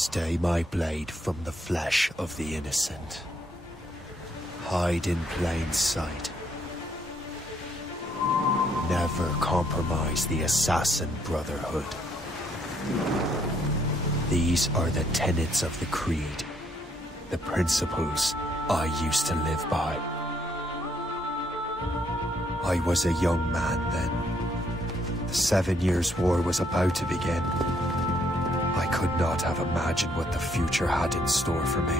Stay my blade from the flesh of the innocent. Hide in plain sight. Never compromise the assassin brotherhood. These are the tenets of the creed, the principles I used to live by. I was a young man then. The 7 Years' War was about to begin. I could not have imagined what the future had in store for me,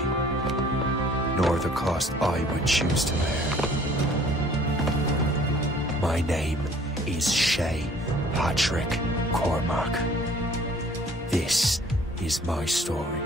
nor the cost I would choose to bear. My name is Shay Patrick Cormac. This is my story.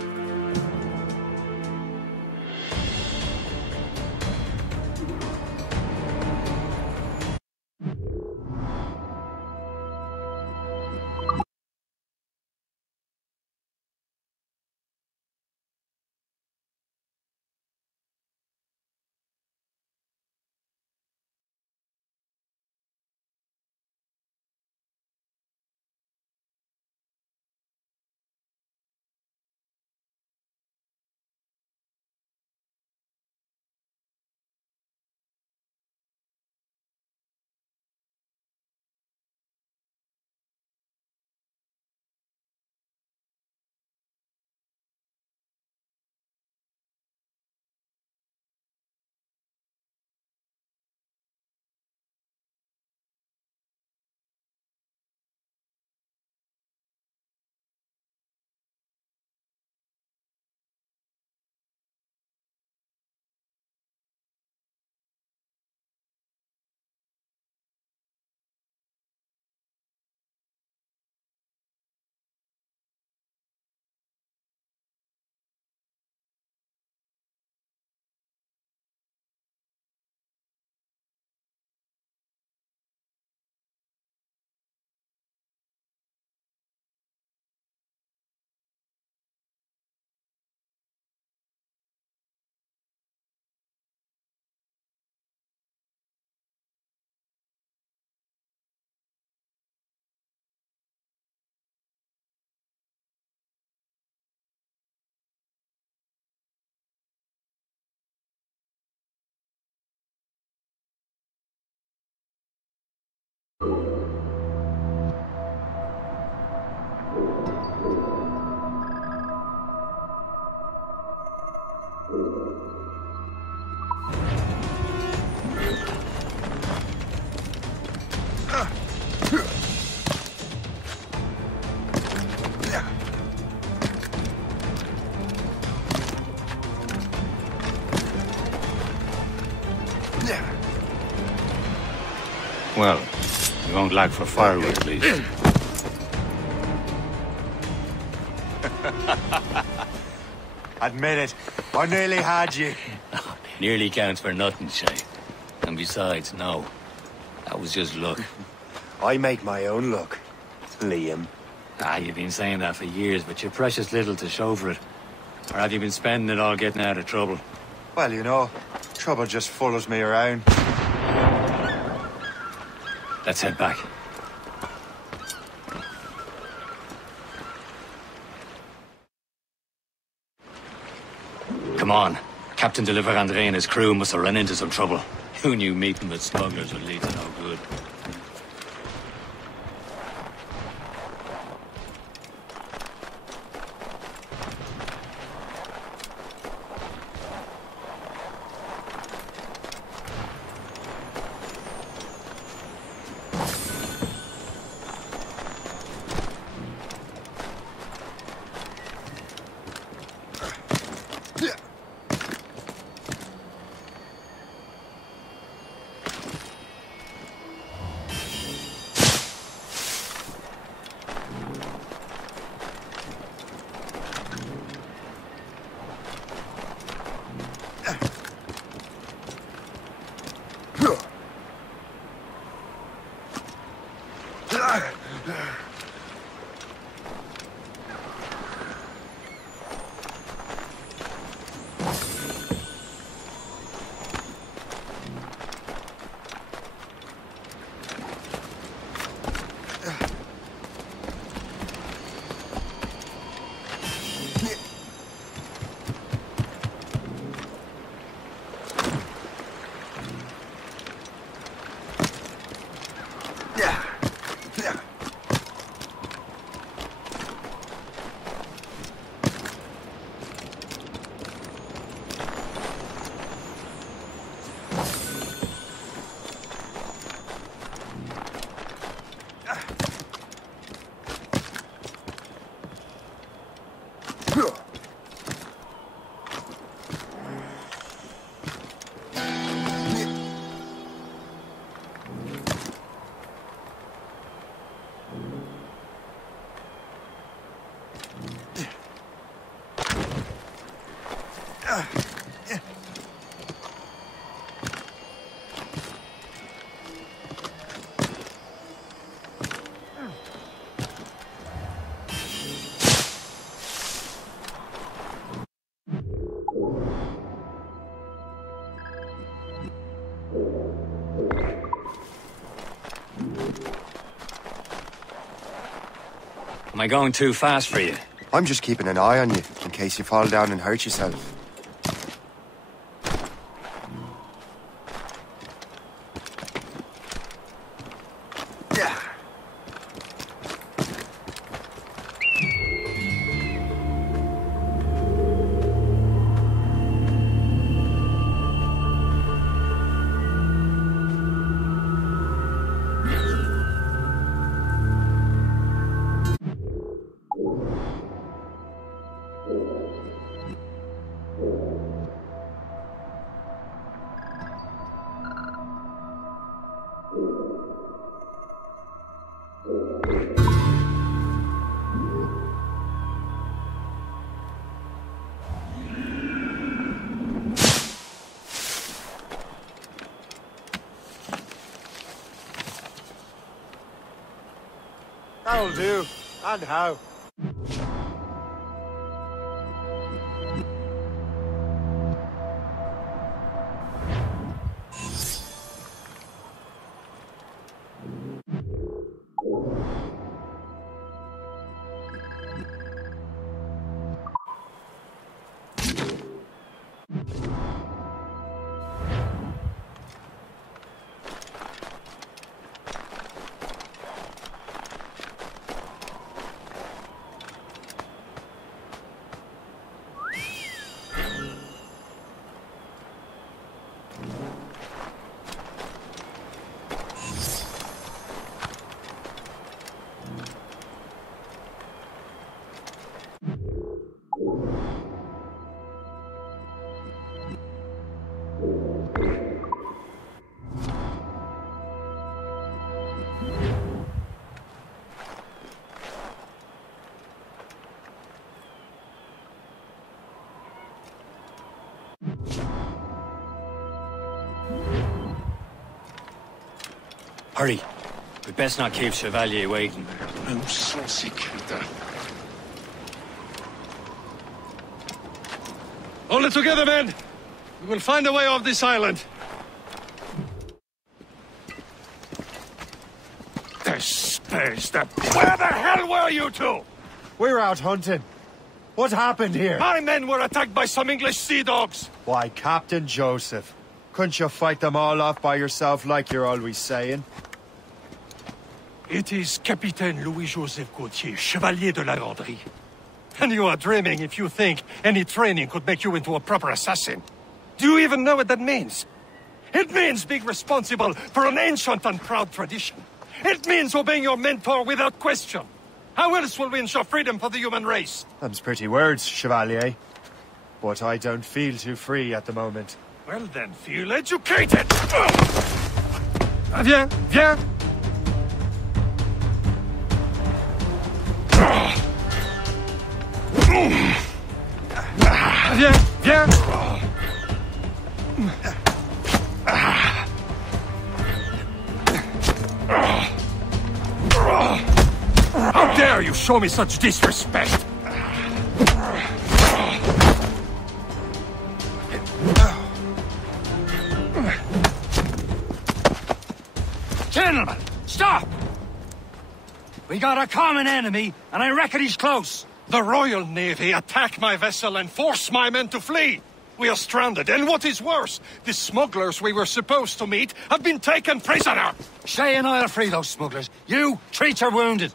Well, you won't lack for firewood, at least. Admit it, I nearly had you. Nearly counts for nothing, Shay. And besides, no. That was just luck. I make my own luck, Liam. Ah, you've been saying that for years, but you're precious little to show for it. Or have you been spending it all getting out of trouble? Well, you know, trouble just follows me around. Let's head back. Come on. Captain Deliver André and his crew must have run into some trouble. Who knew meeting with smugglers would lead to no good? Am I going too fast for you? I'm just keeping an eye on you, in case you fall down and hurt yourself. That'll do. And how? Hurry. We'd best not keep Chevalier waiting. Hold it together, men! We will find a way off this island. Where the hell were you two? We're out hunting. What happened here? My men were attacked by some English sea dogs. Why, Captain Joseph. Couldn't you fight them all off by yourself like you're always saying? It is Capitaine Louis-Joseph Gauthier, Chevalier de la Landry. And you are dreaming if you think any training could make you into a proper assassin. Do you even know what that means? It means being responsible for an ancient and proud tradition. It means obeying your mentor without question. How else will we ensure freedom for the human race? Them's pretty words, Chevalier. But I don't feel too free at the moment. Well then, feel educated! Viens, viens! Viens, viens! How dare you show me such disrespect! Gentlemen, stop! We got a common enemy, and I reckon he's close. The Royal Navy attack my vessel and force my men to flee. We are stranded, and what is worse, the smugglers we were supposed to meet have been taken prisoner. Shay and I'll free those smugglers. You, treat your wounded.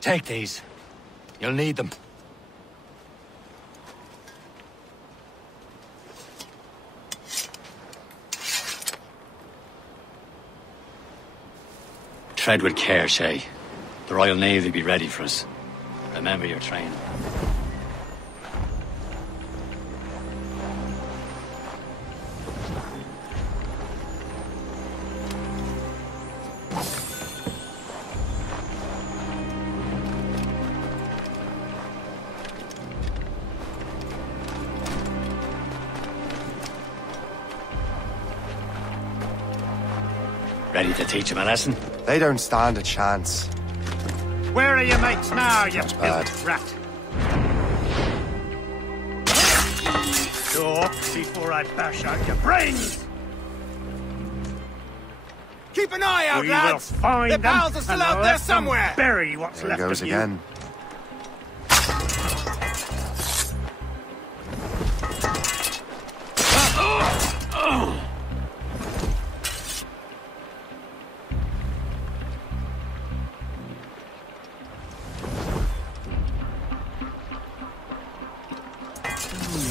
Take these. You'll need them. Tread with care, Shay. The Royal Navy be ready for us. Remember your training. Ready to teach him a lesson? They don't stand a chance. Where are your mates now, you bad. filthy rat? Talk before I bash out your brains! Keep an eye out, We lads! will find The them pals are still and out there let them somewhere! Bury what's There he left goes of you. again.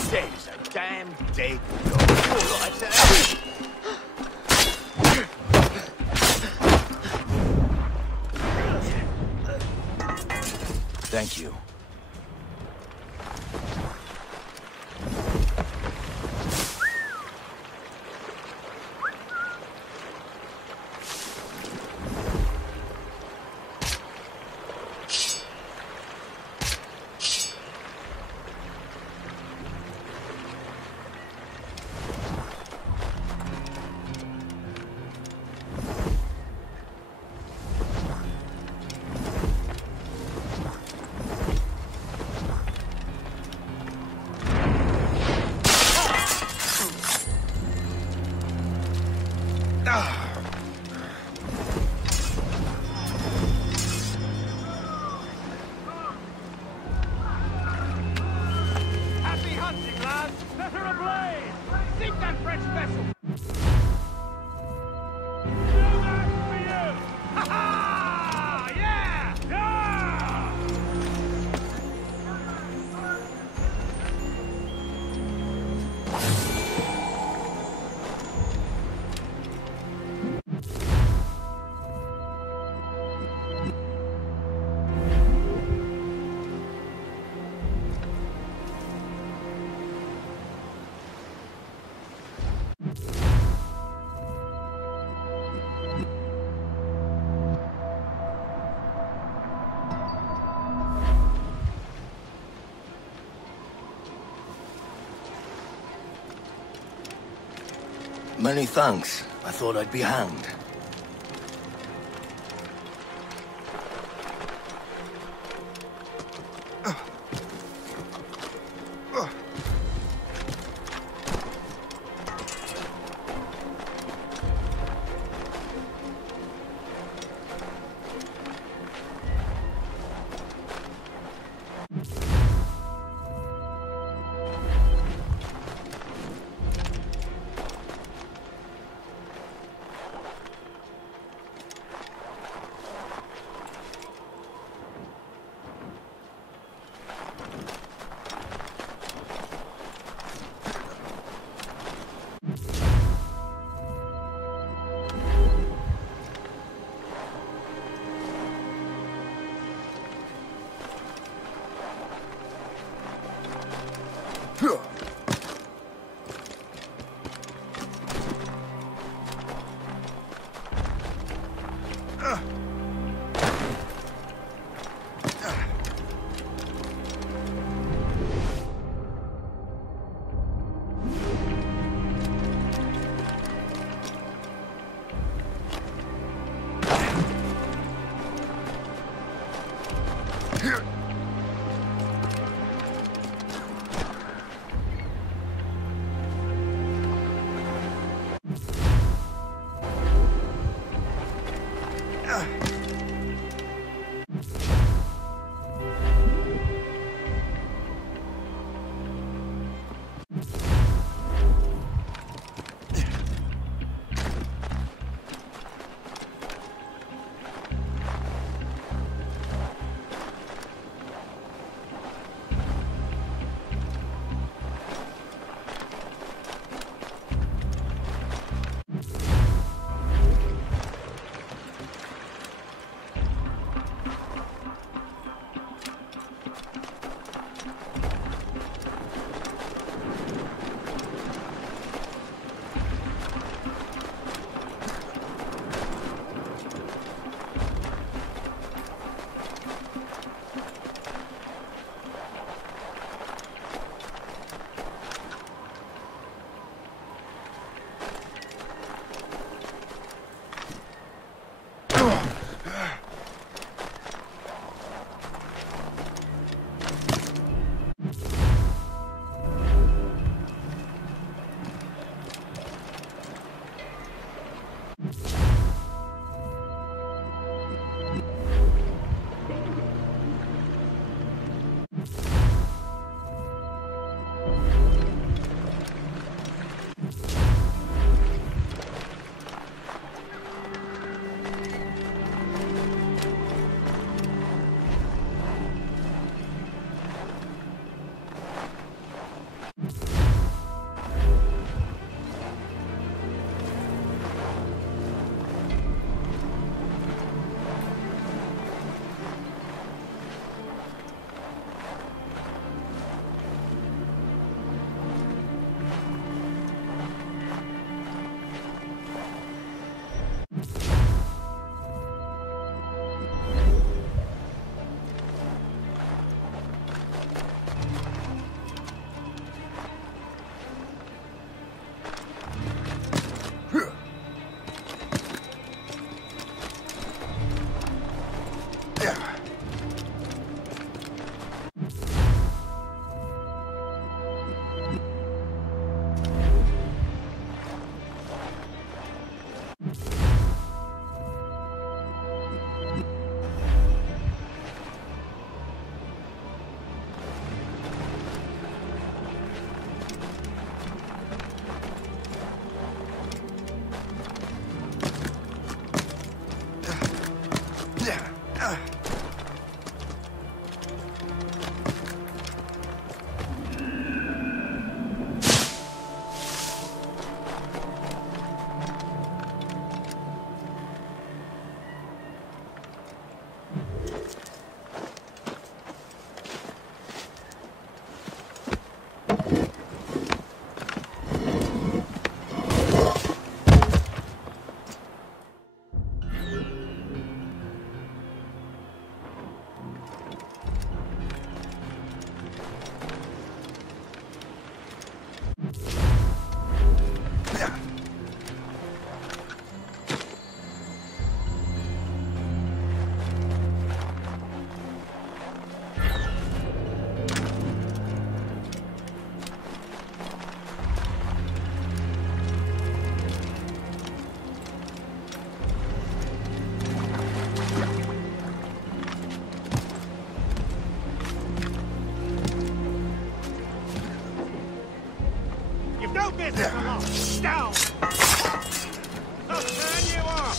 There's a damn dead dog. All I say. Thank you. Happy hunting, lads! Set her ablaze! Sink that French vessel! Do that for you! Ha ha! Yeah! Yeah! Many thanks. I thought I'd be hanged. You get it along. Down. I'll turn you off.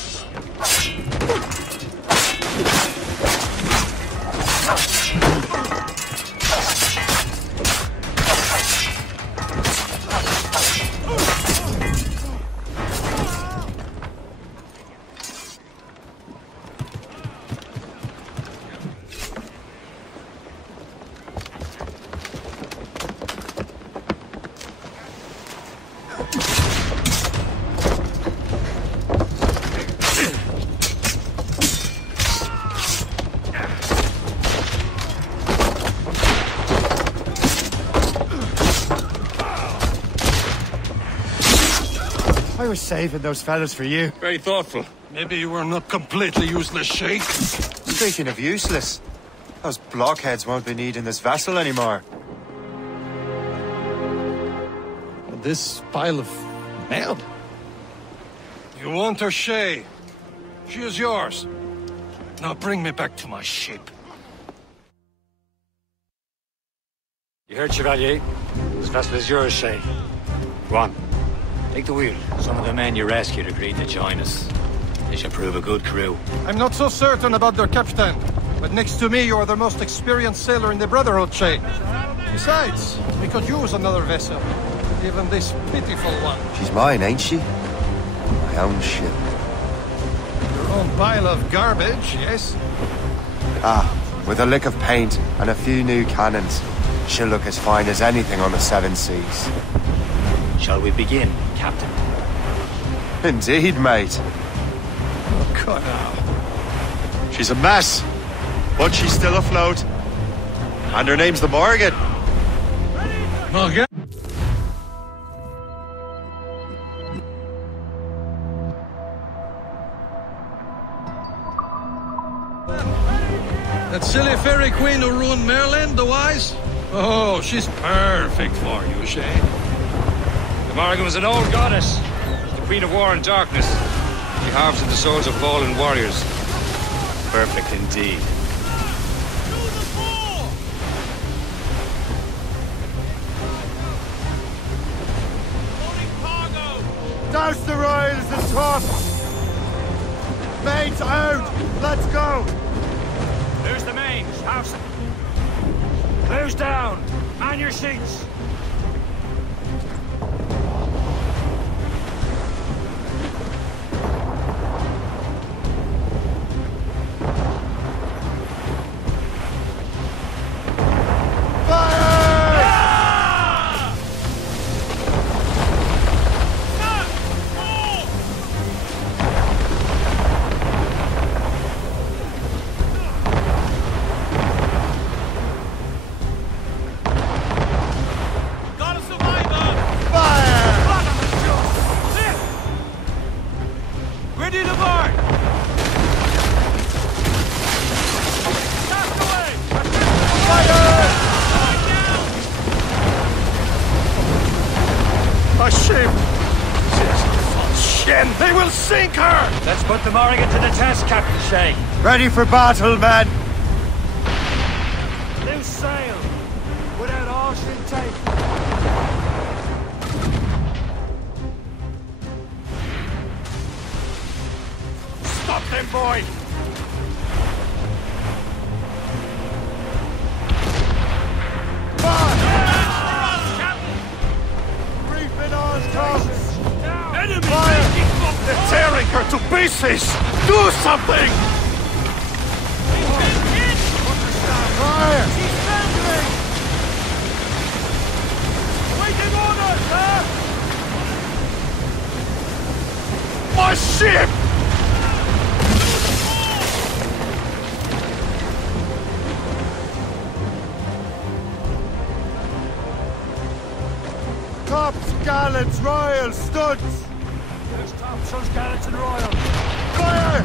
I was saving those fellas for you. Very thoughtful. Maybe you were not completely useless, Sheikh. Speaking of useless, those blockheads won't be needing this vessel anymore. This pile of mail? You want her, Shay? She is yours. Now bring me back to my ship. You heard, Chevalier? This vessel is yours, Shay. Go on. Take the wheel. Some of the men you rescued agreed to join us. They should prove a good crew. I'm not so certain about their captain, but next to me you are the most experienced sailor in the Brotherhood, Shay. Besides, we could use another vessel. Even this pitiful one. She's mine, ain't she? My own ship. Your own pile of garbage, yes? Ah, with a lick of paint and a few new cannons, she'll look as fine as anything on the seven seas. Shall we begin, Captain? Indeed, mate. Oh, God, now. She's a mess, but she's still afloat. And her name's the Morgan. Morgan? That silly fairy queen who ruined Maryland, the wise? Oh, she's perfect for you, Shay. The Morgan was an old goddess. The queen of war and darkness. She harvested the souls of fallen warriors. Perfect indeed. Douse the royals and top! Mates out! Let's go! Who's the main? House. Who's down? Man your seats. They will sink her! Let's put the Morgan to the test, Captain Shay. Ready for battle, men! Loose sail. Without all she'll take. Stop them, boy! Reefing on tops! Enemy! Fire! They're tearing her to pieces! Do something! Fire! She's foundering! Waiting orders, sir! My ship! Tops, gallants, royals, studs! There's Thompson's gallants and royals. Fire!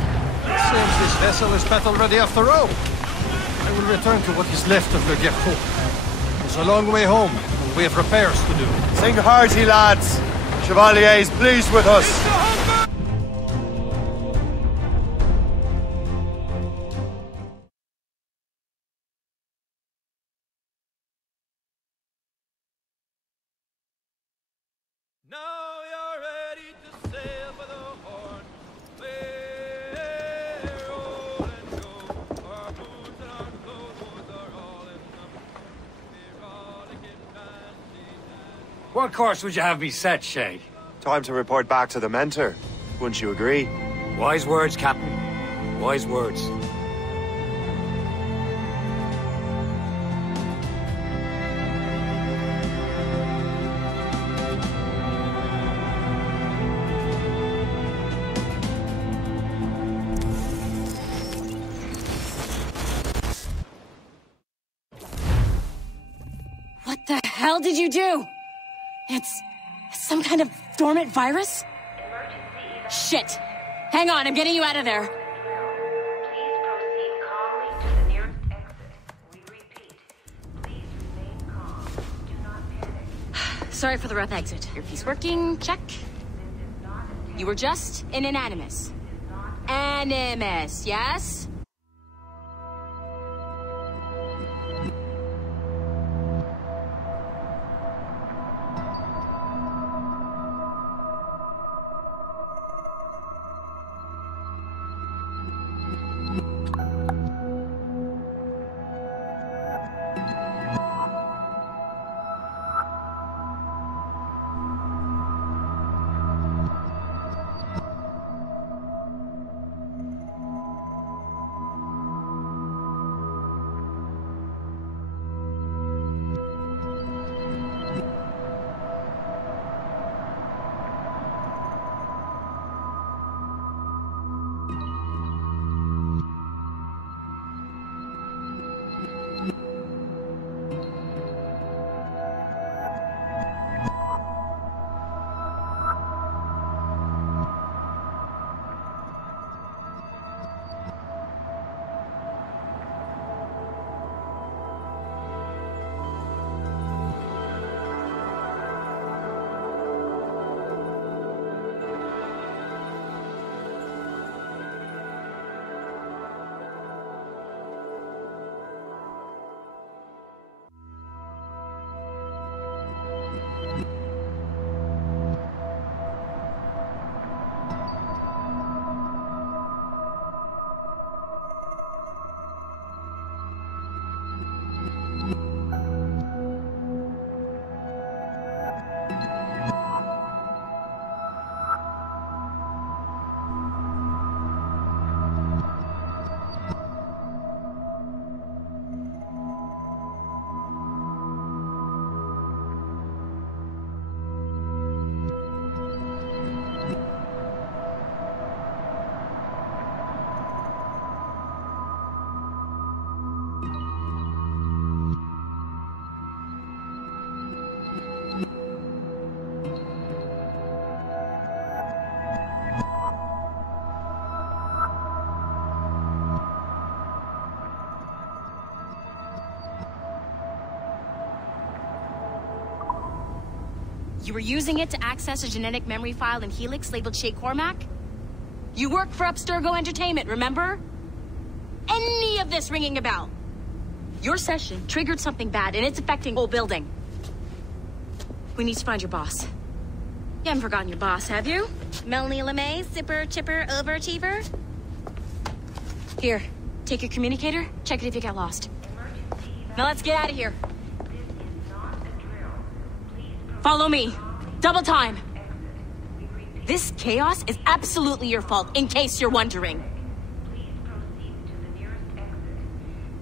Seems this vessel is battle ready after all. I will return to what is left of Le Guerreau. It's a long way home, and we have repairs to do. Sing hearty, lads! Chevalier's pleased with us! What course would you have me set, Shay? Time to report back to the mentor. Wouldn't you agree? Wise words, Captain. Wise words. What the hell did you do? It's some kind of dormant virus? Shit! Hang on, I'm getting you out of there. Please proceed calmly to the nearest exit. We repeat, please remain calm. Do not panic. Sorry for the rough exit. Earpiece working, check. You were just in an animus. Animus, yes? You were using it to access a genetic memory file in Helix labeled Shay Cormac? You work for Abstergo Entertainment, remember? Any of this ringing a bell? Your session triggered something bad, and it's affecting the whole building. We need to find your boss. You haven't forgotten your boss, have you? Melanie LeMay, zipper, chipper, overachiever? Here, take your communicator, check it if you get lost. Now let's get out of here. Follow me. Double time. This chaos is absolutely your fault, in case you're wondering. Please proceed to the nearest exit.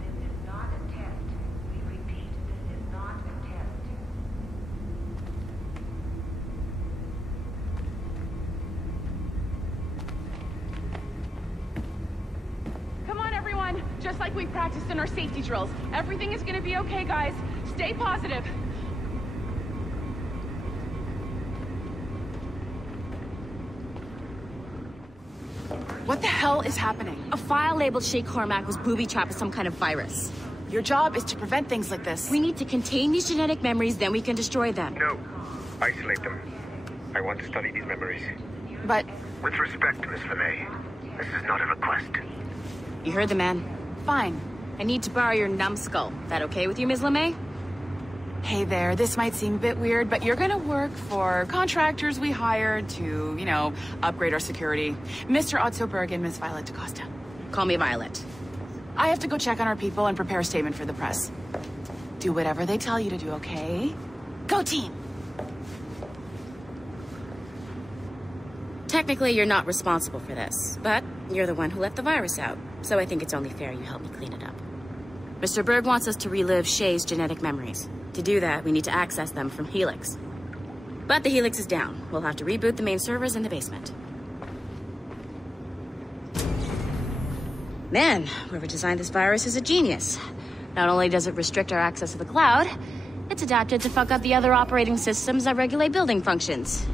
This is not a test. We repeat, this is not a test. Come on, everyone. Just like we practiced in our safety drills. Everything is gonna be okay, guys. Stay positive. What the hell is happening? A file labeled Shay Cormac was booby-trapped with some kind of virus. Your job is to prevent things like this. We need to contain these genetic memories, then we can destroy them. No. Isolate them. I want to study these memories. But... With respect, Miss LeMay, this is not a request. You heard the man. Fine. I need to borrow your numbskull. That okay with you, Ms. LeMay? Hey there, this might seem a bit weird, but you're gonna work for contractors we hired to, you know, upgrade our security. Mr. Otto Berg and Miss Violet DaCosta. Call me Violet. I have to go check on our people and prepare a statement for the press. Do whatever they tell you to do, okay? Go team! Technically, you're not responsible for this, but you're the one who let the virus out, so I think it's only fair you help me clean it up. Mr. Berg wants us to relive Shay's genetic memories. To do that, we need to access them from Helix. But the Helix is down. We'll have to reboot the main servers in the basement. Man, whoever designed this virus is a genius. Not only does it restrict our access to the cloud, it's adapted to fuck up the other operating systems that regulate building functions.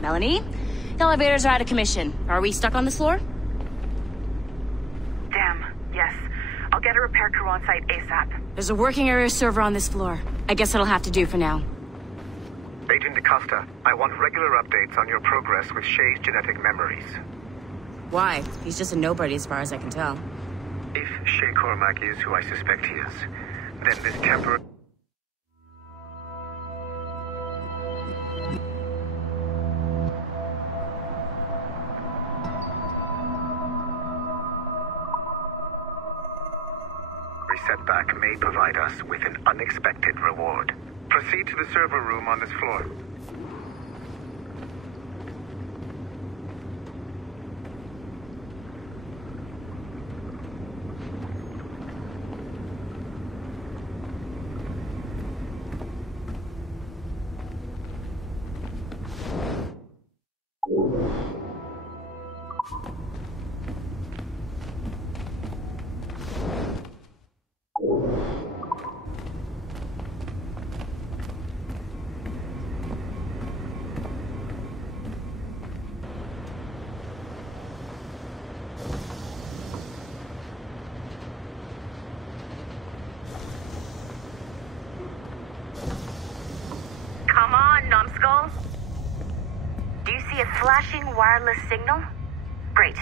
Melanie? The elevators are out of commission. Are we stuck on this floor? Damn, yes. I'll get a repair crew on site ASAP. There's a working area server on this floor. I guess that'll have to do for now. Agent DaCosta, I want regular updates on your progress with Shay's genetic memories. Why? He's just a nobody as far as I can tell. If Shay Cormac is who I suspect he is, then this temporary... setback may provide us with an unexpected reward. Proceed to the server room on this floor. Flashing wireless signal? Great.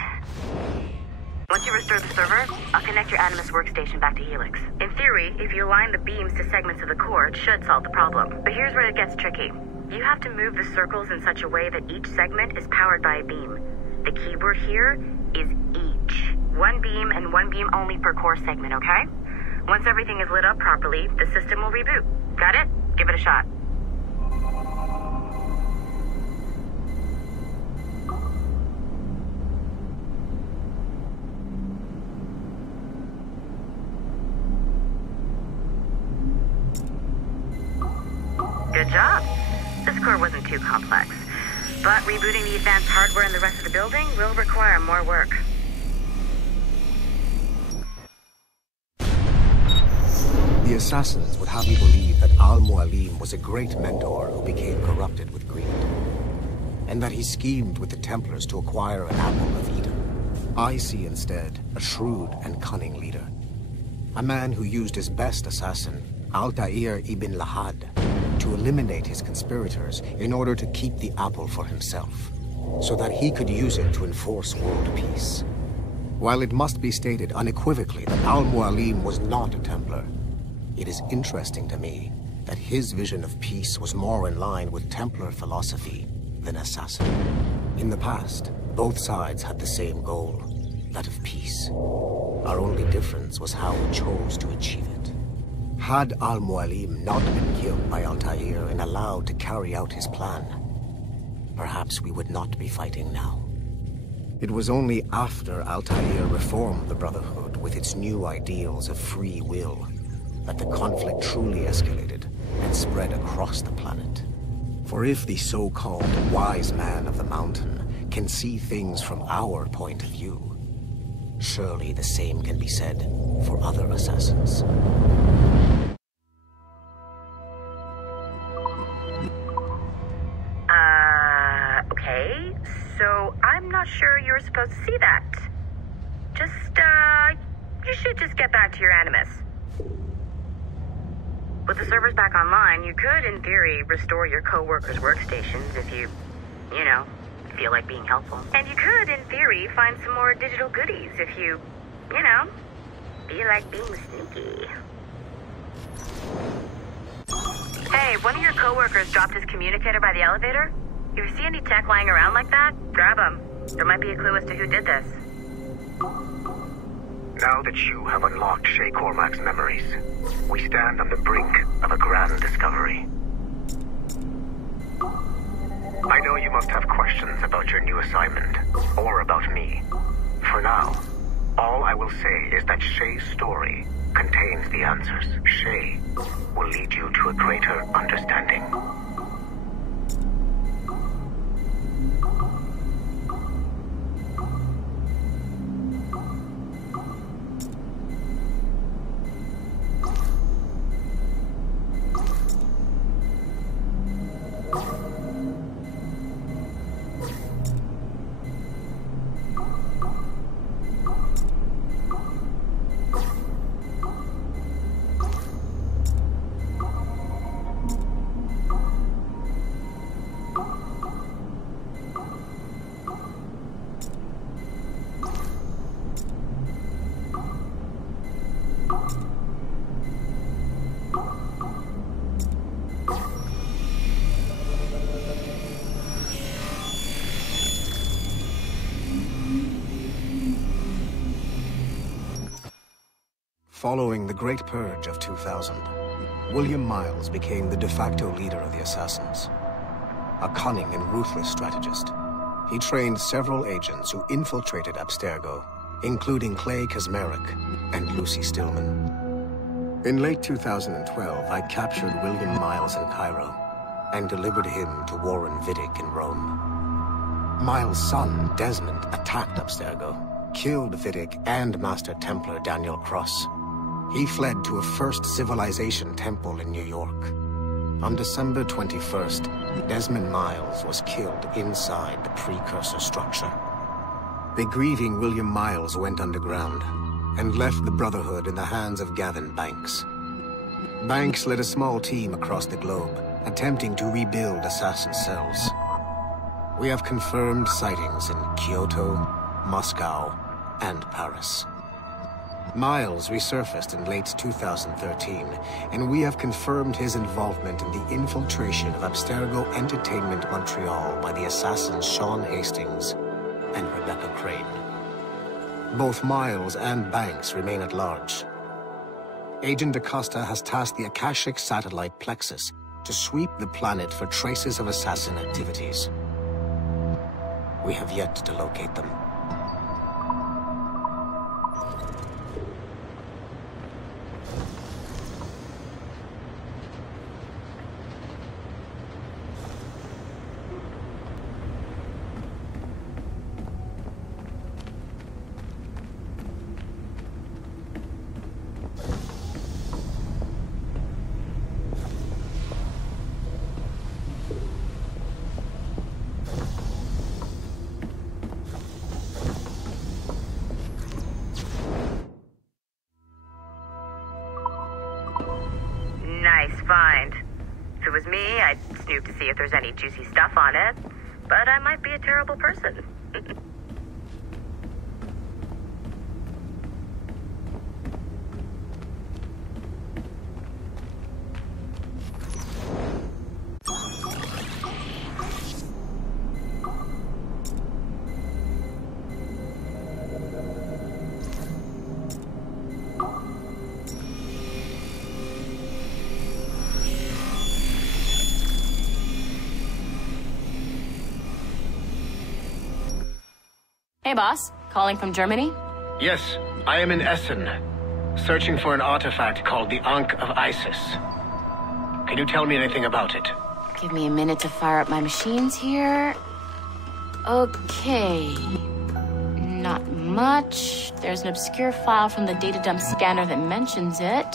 Once you restore the server, I'll connect your Animus workstation back to Helix. In theory, if you align the beams to segments of the core, it should solve the problem. But here's where it gets tricky. You have to move the circles in such a way that each segment is powered by a beam. The keyword here is each. One beam and one beam only per core segment, okay? Once everything is lit up properly, the system will reboot. Got it? Give it a shot. Good job. This core wasn't too complex, but rebooting the advanced hardware in the rest of the building will require more work. The assassins would have you believe that Al-Mualim was a great mentor who became corrupted with greed, and that he schemed with the Templars to acquire an apple of Eden. I see instead a shrewd and cunning leader, a man who used his best assassin, Altair ibn Lahad, to eliminate his conspirators in order to keep the apple for himself, so that he could use it to enforce world peace. While it must be stated unequivocally that Al-Mualim was not a Templar, it is interesting to me that his vision of peace was more in line with Templar philosophy than assassin. In the past, both sides had the same goal, that of peace. Our only difference was how we chose to achieve it. Had Al-Mualim not been killed by Altair and allowed to carry out his plan, perhaps we would not be fighting now. It was only after Altair reformed the Brotherhood with its new ideals of free will that the conflict truly escalated and spread across the planet. For if the so-called wise man of the mountain can see things from our point of view, surely the same can be said for other assassins. Okay, so I'm not sure you're supposed to see that. You should just get back to your Animus. With the servers back online, you could, in theory, restore your co-workers' workstations if you feel like being helpful. And you could, in theory, find some more digital goodies if you feel like being sneaky. Hey, one of your co-workers dropped his communicator by the elevator. If you see any tech lying around like that, grab them. There might be a clue as to who did this. Now that you have unlocked Shay Cormac's memories, we stand on the brink of a grand discovery. I know you must have questions about your new assignment, or about me. For now, all I will say is that Shay's story contains the answers. Shay will lead you to a greater understanding. Following the Great Purge of 2000, William Miles became the de facto leader of the Assassins. A cunning and ruthless strategist, he trained several agents who infiltrated Abstergo, including Clay Kazmarek and Lucy Stillman. In late 2012, I captured William Miles in Cairo and delivered him to Warren Vidic in Rome. Miles' son, Desmond, attacked Abstergo, killed Vidic and Master Templar Daniel Cross. He fled to a First Civilization temple in New York. On December 21st, Desmond Miles was killed inside the precursor structure. The grieving William Miles went underground and left the Brotherhood in the hands of Gavin Banks. Banks led a small team across the globe, attempting to rebuild assassin cells. We have confirmed sightings in Kyoto, Moscow, and Paris. Miles resurfaced in late 2013, and we have confirmed his involvement in the infiltration of Abstergo Entertainment Montreal by the assassins Sean Hastings and Rebecca Crane. Both Miles and Banks remain at large. Agent Acosta has tasked the Akashic satellite Plexus to sweep the planet for traces of assassin activities. We have yet to locate them. Nice find. If it was me, I'd snoop to see if there's any juicy stuff on it. But I might be a terrible person. Hey, boss. Calling from Germany? Yes, I am in Essen, searching for an artifact called the Ankh of Isis. Can you tell me anything about it? Give me a minute to fire up my machines here. Okay. Not much. There's an obscure file from the data dump scanner that mentions it.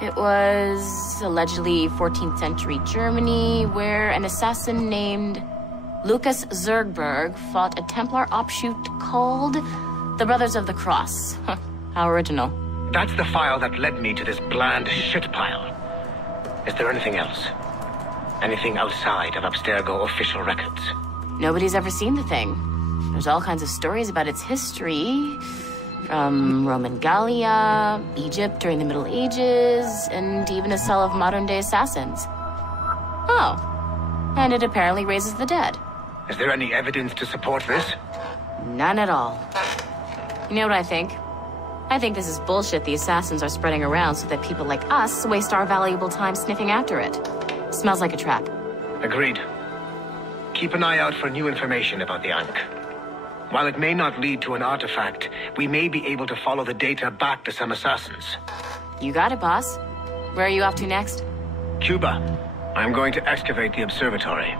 It was allegedly 14th century Germany, where an assassin named Lucas Zergberg fought a Templar offshoot called the Brothers of the Cross. Huh, how original. That's the file that led me to this bland shit pile. Is there anything else? Anything outside of Abstergo official records? Nobody's ever seen the thing. There's all kinds of stories about its history, from Roman Gallia, Egypt during the Middle Ages, and even a cell of modern-day assassins. Oh, and it apparently raises the dead. Is there any evidence to support this? None at all. You know what I think? I think this is bullshit the assassins are spreading around so that people like us waste our valuable time sniffing after it. Smells like a trap. Agreed. Keep an eye out for new information about the Ankh. While it may not lead to an artifact, we may be able to follow the data back to some assassins. You got it, boss. Where are you off to next? Cuba. I'm going to excavate the observatory.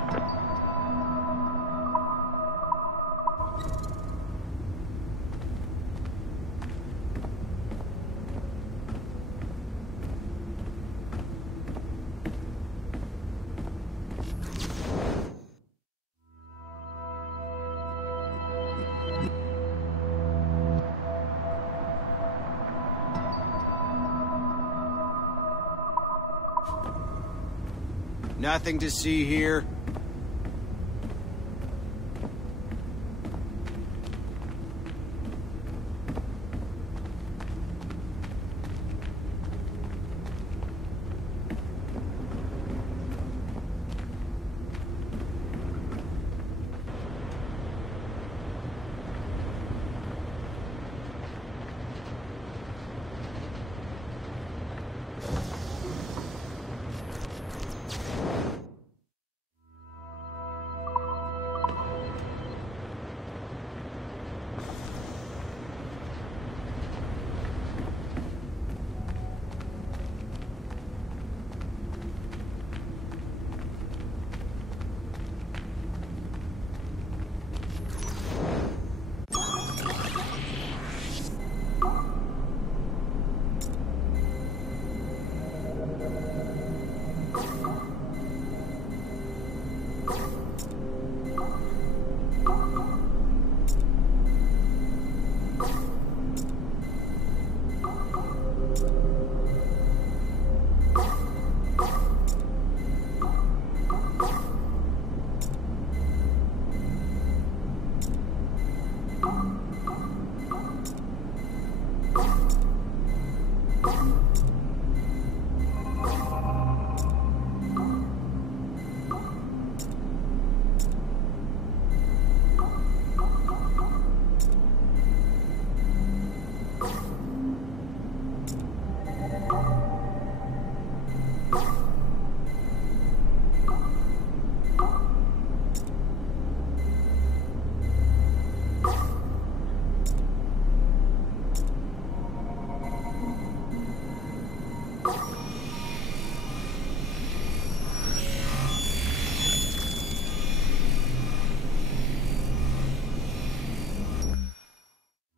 Nothing to see here.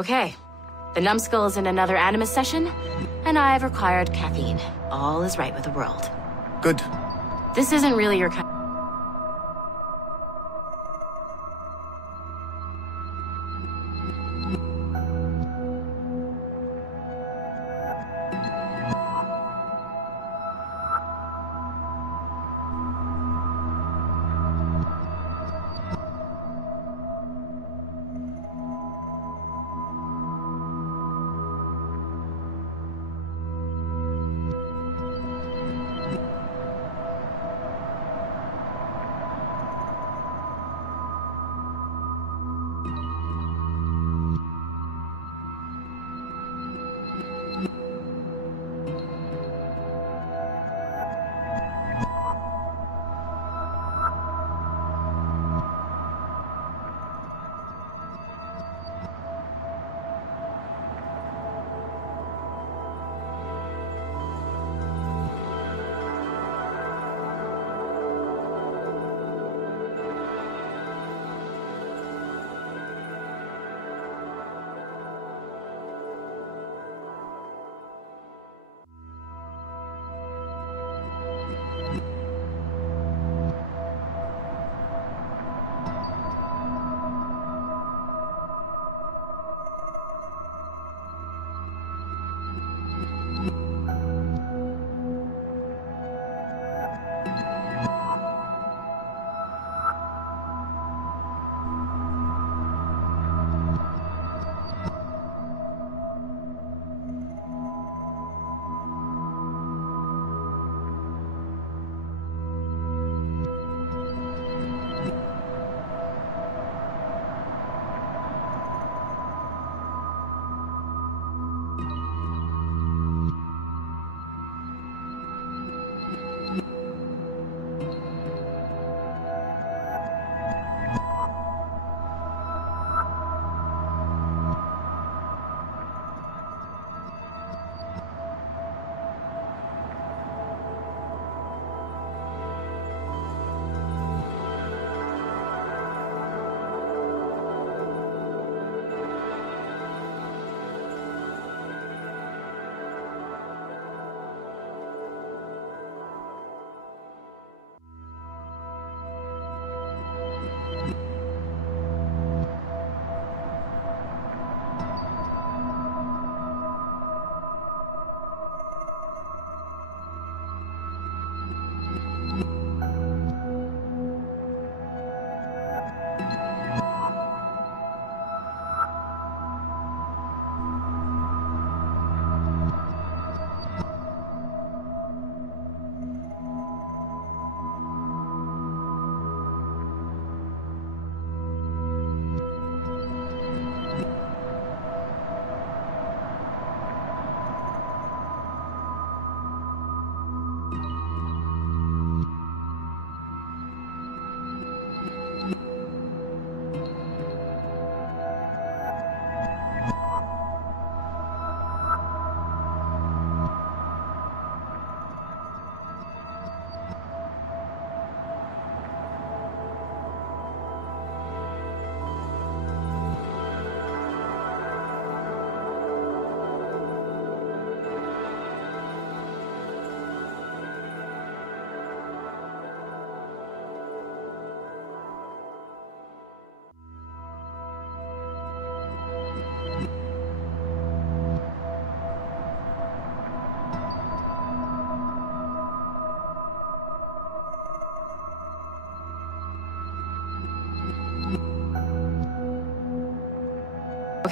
Okay. The numbskull is in another Animus session, and I've required caffeine. All is right with the world. Good. This isn't really your kind.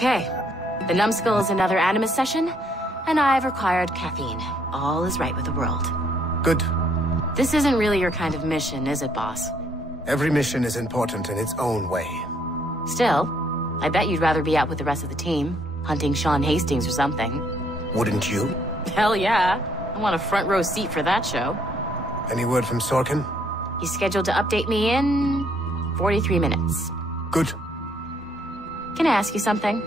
Okay. The numbskull is another Animus session, and I've required caffeine. All is right with the world. Good. This isn't really your kind of mission, is it, boss? Every mission is important in its own way. Still, I bet you'd rather be out with the rest of the team, hunting Sean Hastings or something. Wouldn't you? Hell yeah. I want a front row seat for that show. Any word from Sorkin? He's scheduled to update me in 43 minutes. Good. Can I ask you something?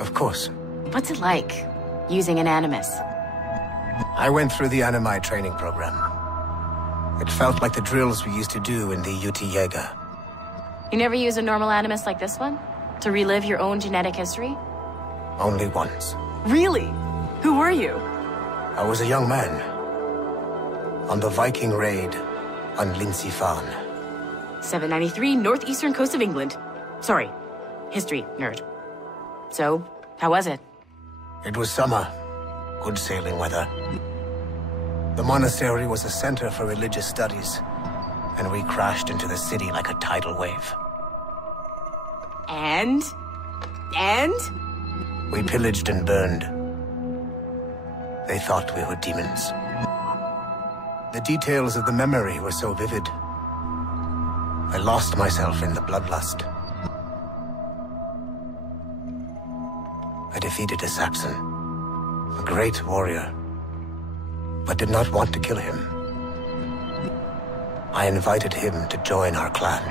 Of course. What's it like, using an Animus? I went through the Animi training program. It felt like the drills we used to do in the UT Jaeger. You never use a normal Animus like this one? To relive your own genetic history? Only once. Really? Who were you? I was a young man. On the Viking raid on Lindsey Farn. 793, northeastern coast of England. Sorry, history nerd. So, how was it? It was summer. Good sailing weather. The monastery was a center for religious studies, and we crashed into the city like a tidal wave. And? We pillaged and burned. They thought we were demons. The details of the memory were so vivid. I lost myself in the bloodlust. I defeated a Saxon, a great warrior, but did not want to kill him. I invited him to join our clan.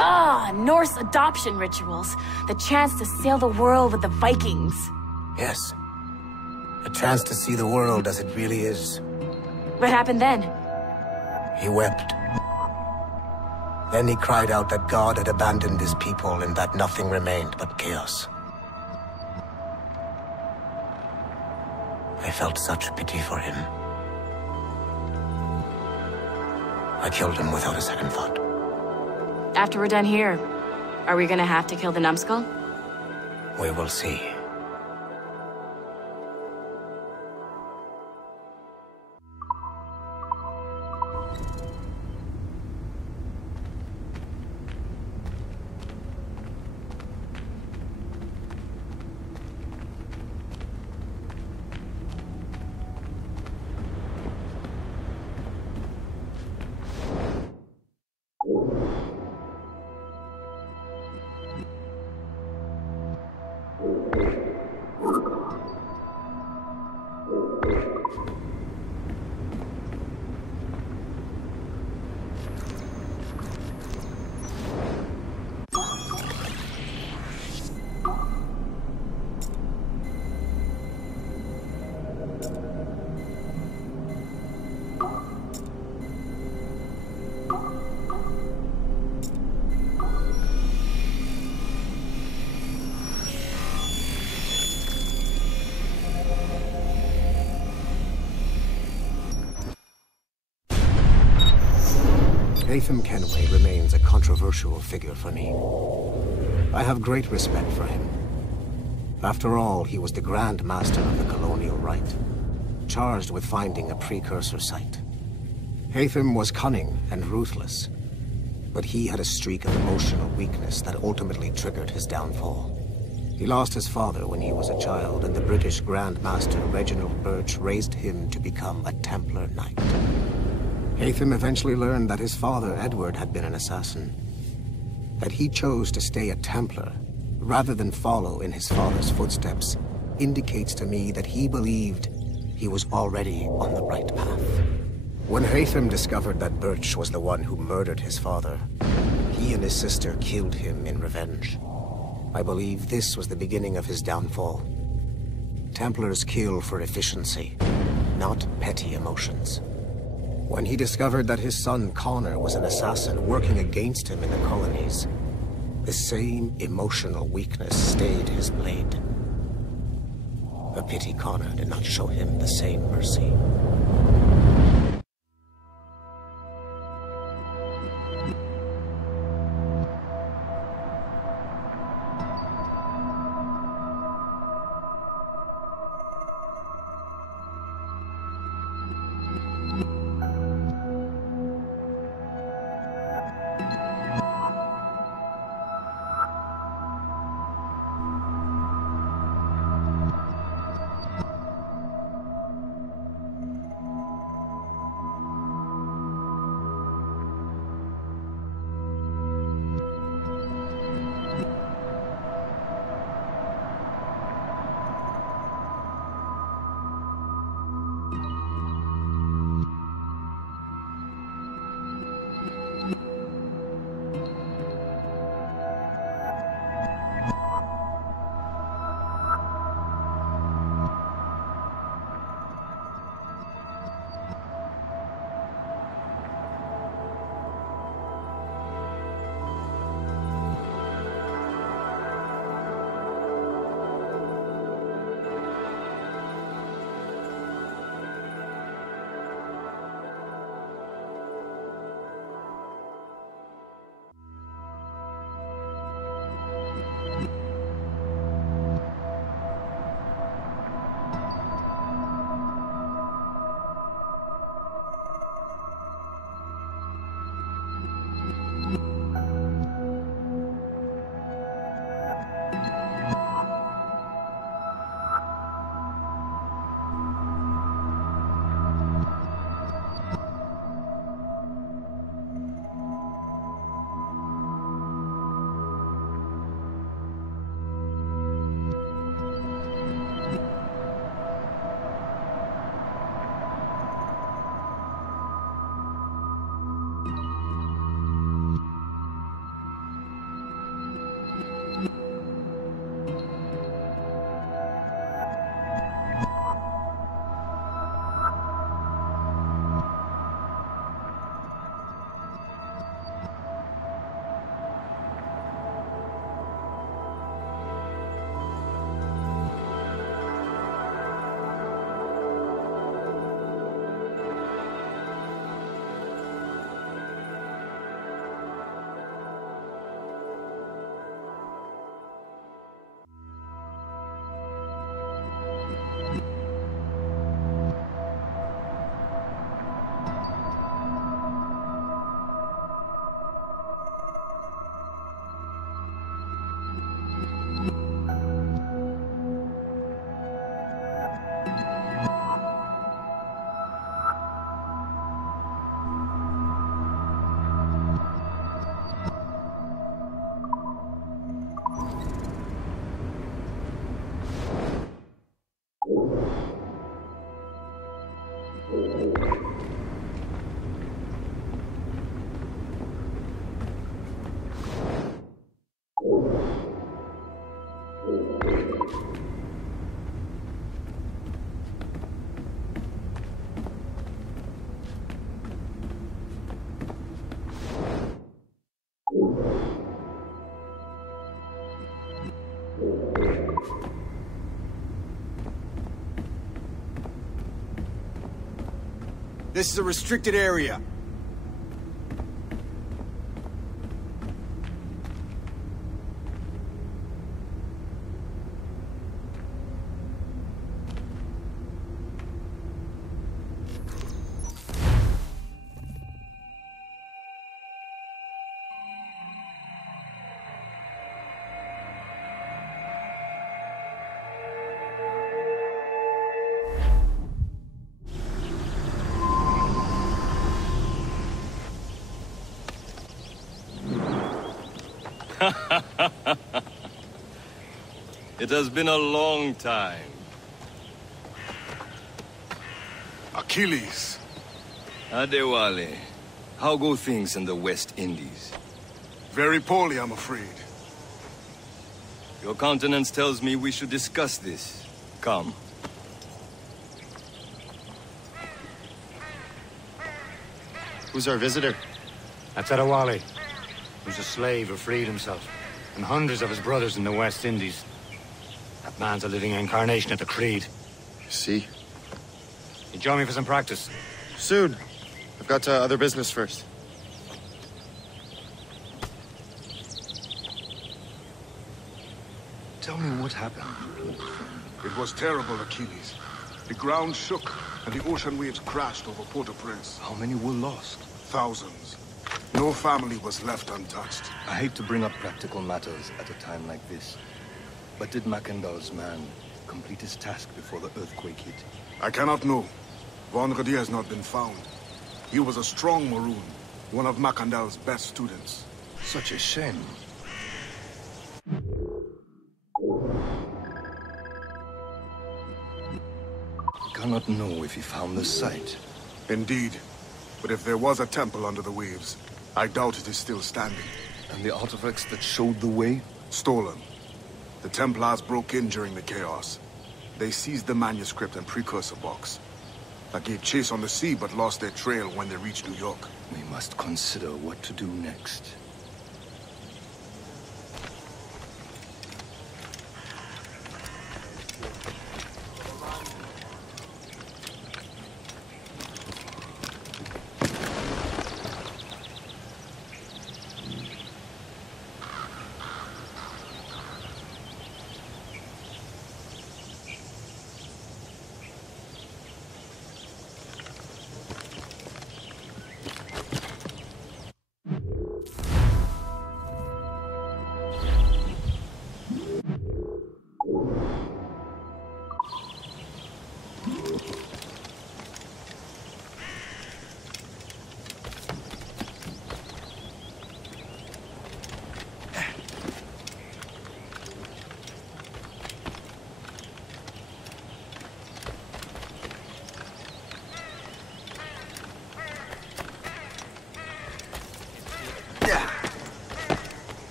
Ah, Norse adoption rituals. The chance to sail the world with the Vikings. Yes. A chance to see the world as it really is. What happened then? He wept. Then he cried out that God had abandoned his people and that nothing remained but chaos. I felt such pity for him. I killed him without a second thought. After we're done here, are we gonna have to kill the numbskull? We will see. Nathan Kenway remains a controversial figure for me. I have great respect for him. After all, he was the Grand Master of the Colonial Rite, charged with finding a precursor site. Haytham was cunning and ruthless, but he had a streak of emotional weakness that ultimately triggered his downfall. He lost his father when he was a child, and the British Grand Master Reginald Birch raised him to become a Templar Knight. Haytham eventually learned that his father, Edward, had been an assassin. That he chose to stay a Templar, rather than follow in his father's footsteps, indicates to me that he believed he was already on the right path. When Haytham discovered that Birch was the one who murdered his father, he and his sister killed him in revenge. I believe this was the beginning of his downfall. Templars kill for efficiency, not petty emotions. When he discovered that his son Connor was an assassin working against him in the colonies, the same emotional weakness stayed his blade. A pity Connor did not show him the same mercy. This is a restricted area. It has been a long time. Achilles. Adewale, how go things in the West Indies? Very poorly, I'm afraid. Your countenance tells me we should discuss this. Come. Who's our visitor? That's Adewale. Who's a slave who freed himself, and hundreds of his brothers in the West Indies. That man's a living incarnation of the Creed. See? You join me for some practice? Soon. I've got other business first. Tell me what happened. It was terrible, Achilles. The ground shook, and the ocean waves crashed over Port-au-Prince. How many were lost? Thousands. No family was left untouched. I hate to bring up practical matters at a time like this. But did Macandal's man complete his task before the earthquake hit? I cannot know. Vonredi has not been found. He was a strong Maroon, one of Macandal's best students. Such a shame. I cannot know if he found the site. Indeed. But if there was a temple under the waves, I doubt it is still standing. And the artifacts that showed the way? Stolen. The Templars broke in during the chaos. They seized the manuscript and precursor box. They gave chase on the sea but lost their trail when they reached New York. We must consider what to do next.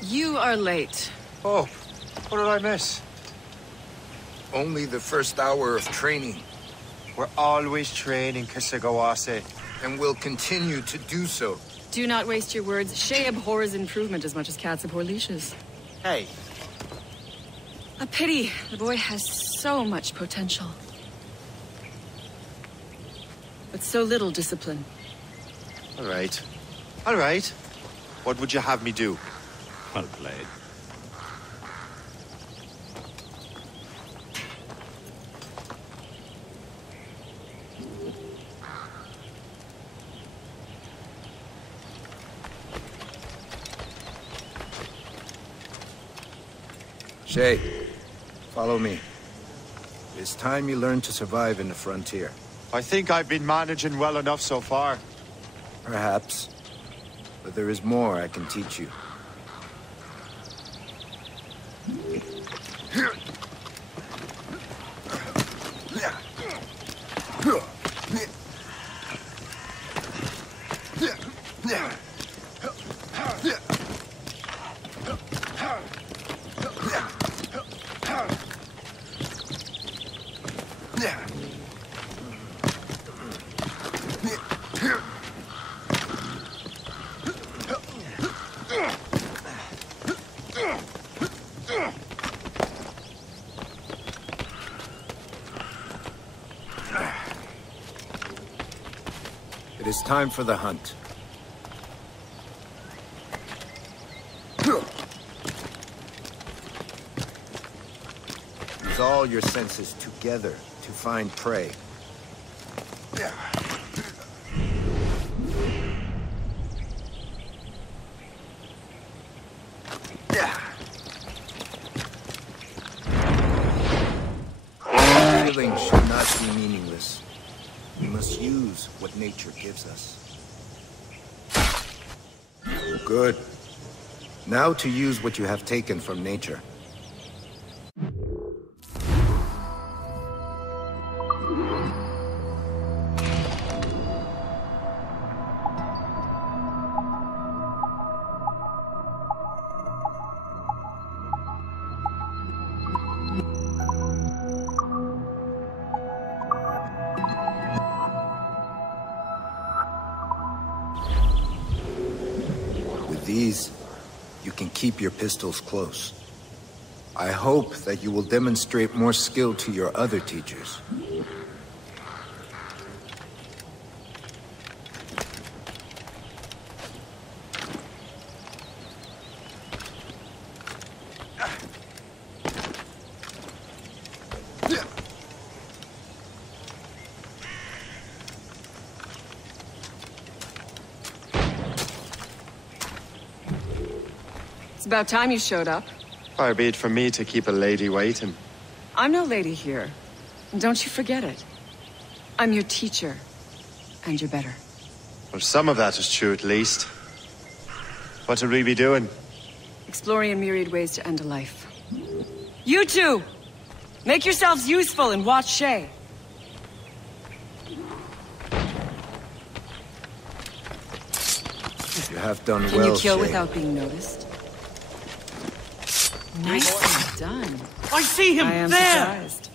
You are late. Oh, what did I miss? Only the first hour of training. We're always training, Kisagawase. And will continue to do so. Do not waste your words. Shay abhors improvement as much as cats abhor leashes. Hey. A pity. The boy has so much potential. But so little discipline. All right. All right. What would you have me do? Well played. Shay, follow me. It's time you learn to survive in the frontier. I think I've been managing well enough so far. Perhaps. But there is more I can teach you. is time for the hunt. Use all your senses together to find prey. Killing should not be meaningless. We must use what nature gives us. Good. Now to use what you have taken from nature. These, you can keep your pistols close. I hope that you will demonstrate more skill to your other teachers. It's about time you showed up. Far be it from me to keep a lady waiting. I'm no lady here. And don't you forget it. I'm your teacher. And you're better. Well, some of that is true at least. What are we be doing? Exploring a myriad ways to end a life. You two! Make yourselves useful and watch Shay. You have done well, Can you kill Shay. without being noticed? Nicely done. I see him I am there! surprised.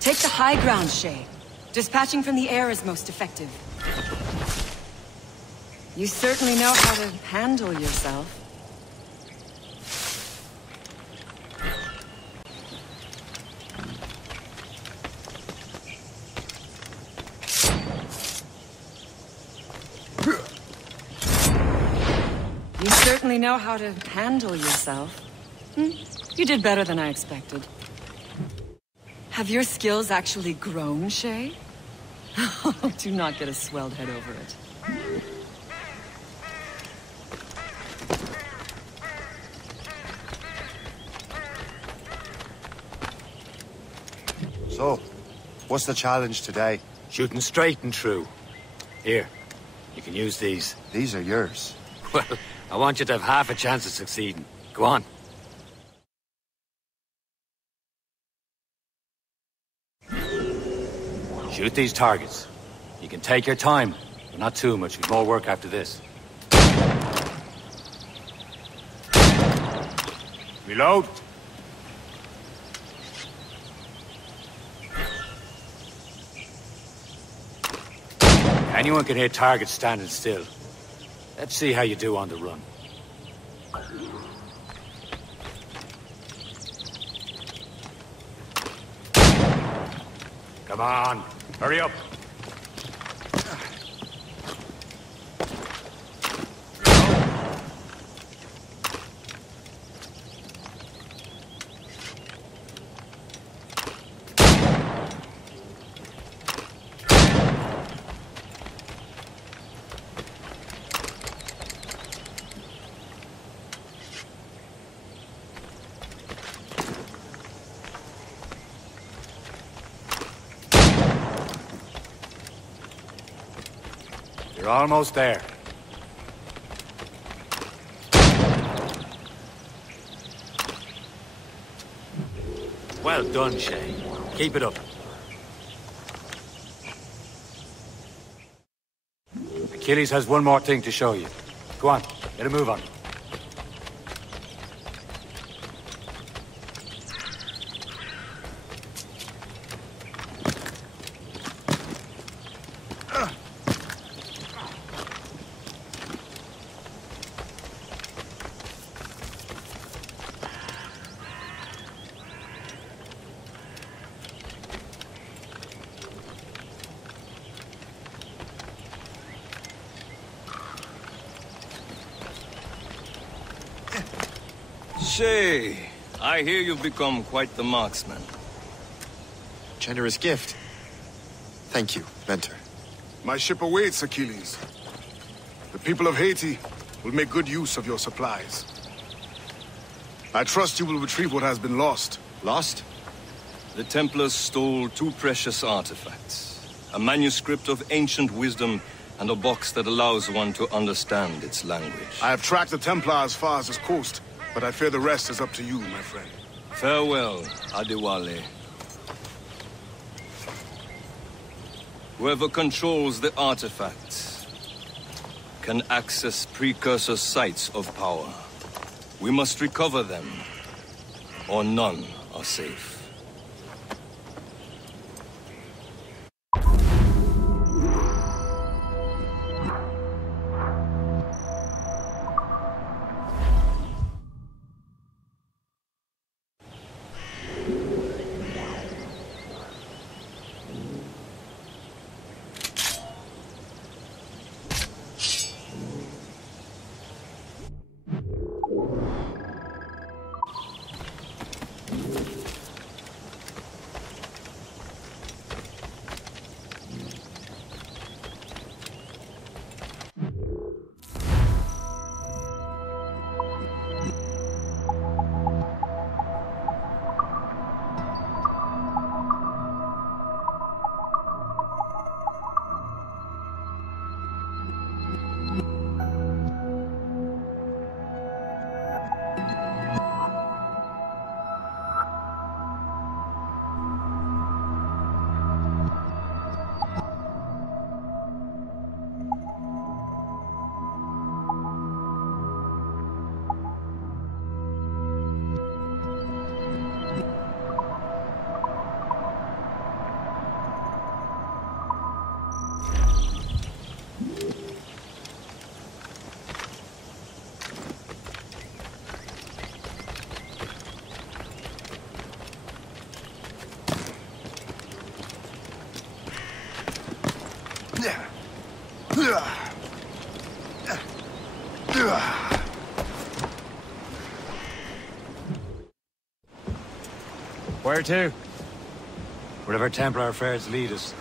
Take the high ground, Shay. Dispatching from the air is most effective. You certainly know how to handle yourself. You certainly know how to handle yourself. You did better than I expected. Have your skills actually grown, Shay? Do not get a swelled head over it. So, what's the challenge today? Shooting straight and true. Here, you can use these. These are yours. Well, I want you to have half a chance of succeeding. Go on. Shoot these targets. You can take your time, but not too much. We've more work after this. Reload. Anyone can hit targets standing still. Let's see how you do on the run. Come on, hurry up. You're almost there. Well done, Shay. Keep it up. Achilles has one more thing to show you. Go on, get a move on. Shay, I hear you've become quite the marksman. Generous gift. Thank you, mentor. My ship awaits, Achilles. The people of Haiti will make good use of your supplies. I trust you will retrieve what has been lost. Lost? The Templars stole 2 precious artifacts. A manuscript of ancient wisdom and a box that allows one to understand its language. I have tracked the Templar as far as this coast, but I fear the rest is up to you, my friend. Farewell, Adewale. Whoever controls the artifacts can access precursor sites of power. We must recover them, or none are safe. Where to? Wherever Templar affairs lead us.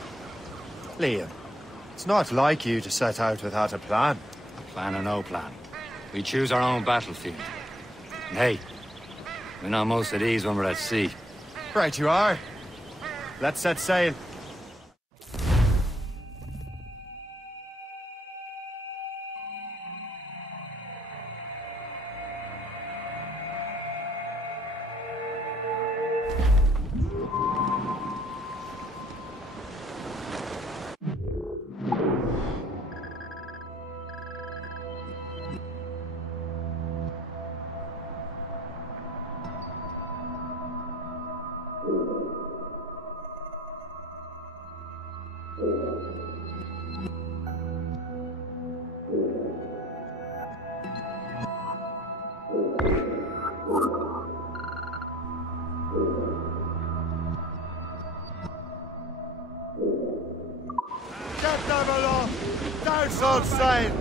Liam, it's not like you to set out without a plan. Plan or no plan. We choose our own battlefield. And hey, we're not most at ease when we're at sea. Right you are. Let's set sail. Get them along! Down, son, sail!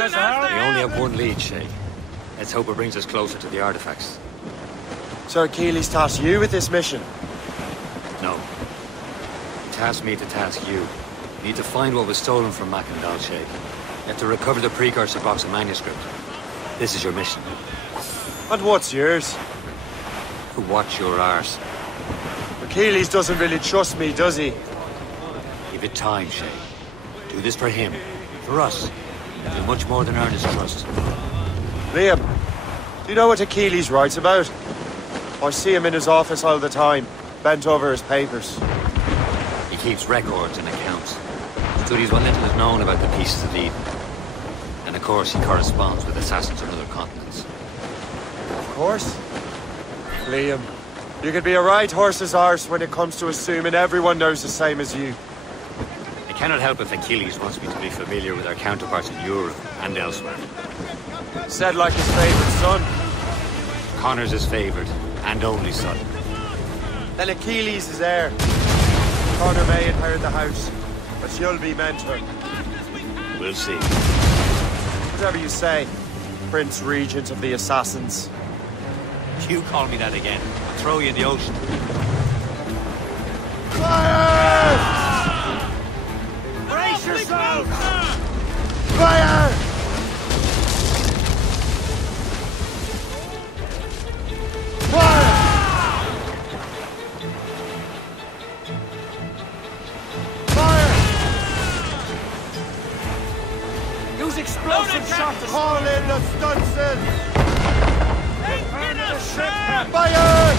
as hell. We only have one lead, Shay. Let's hope it brings us closer to the artifacts. So Achilles tasked you with this mission? No. He tasked me to task you. You need to find what was stolen from Macandal, Shay. You have to recover the precursor box of manuscript. This is your mission. And what's yours? To watch your arse. Achilles doesn't really trust me, does he? Give it time, Shay. Do this for him. For us. You'll do much more than earn his trust. Liam, do you know what Achilles writes about? I see him in his office all the time, bent over his papers. He keeps records and accounts. Studies what little is known about the pieces of Eden. And of course, he corresponds with assassins on other continents. Of course. Liam, you could be a right horse's arse when it comes to assuming everyone knows the same as you. I cannot help if Achilles wants me to be familiar with our counterparts in Europe and elsewhere. Said like his favorite son. Connor's his favorite and only son. Then Achilles is heir. Connor may inherit the house, but you'll be mentor. We'll see. Whatever you say, Prince Regent of the Assassins. You call me that again, I'll throw you in the ocean. Fire! Brace yourself! Fire! Fire! Fire! Use explosive shots! Call in the Stunson! Turn to the ship! Fire!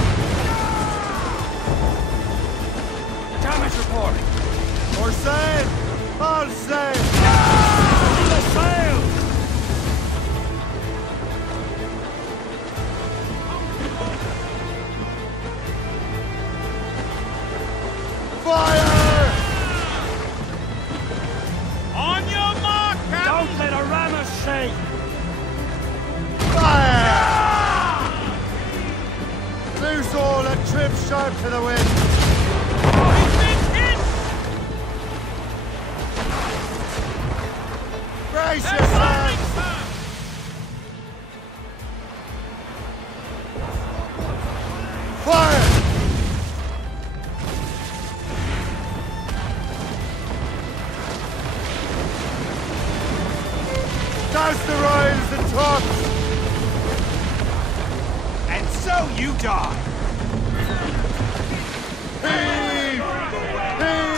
Damage report! Or save! All save! In the sail! Fire! On your mark, Captain! Don't let a rammer shake! Fire! Loose all and trim sharp to the wind! He's been hit! Brace yourself! Fire! Douse the royals and tops! And so you die! Heave! Heave!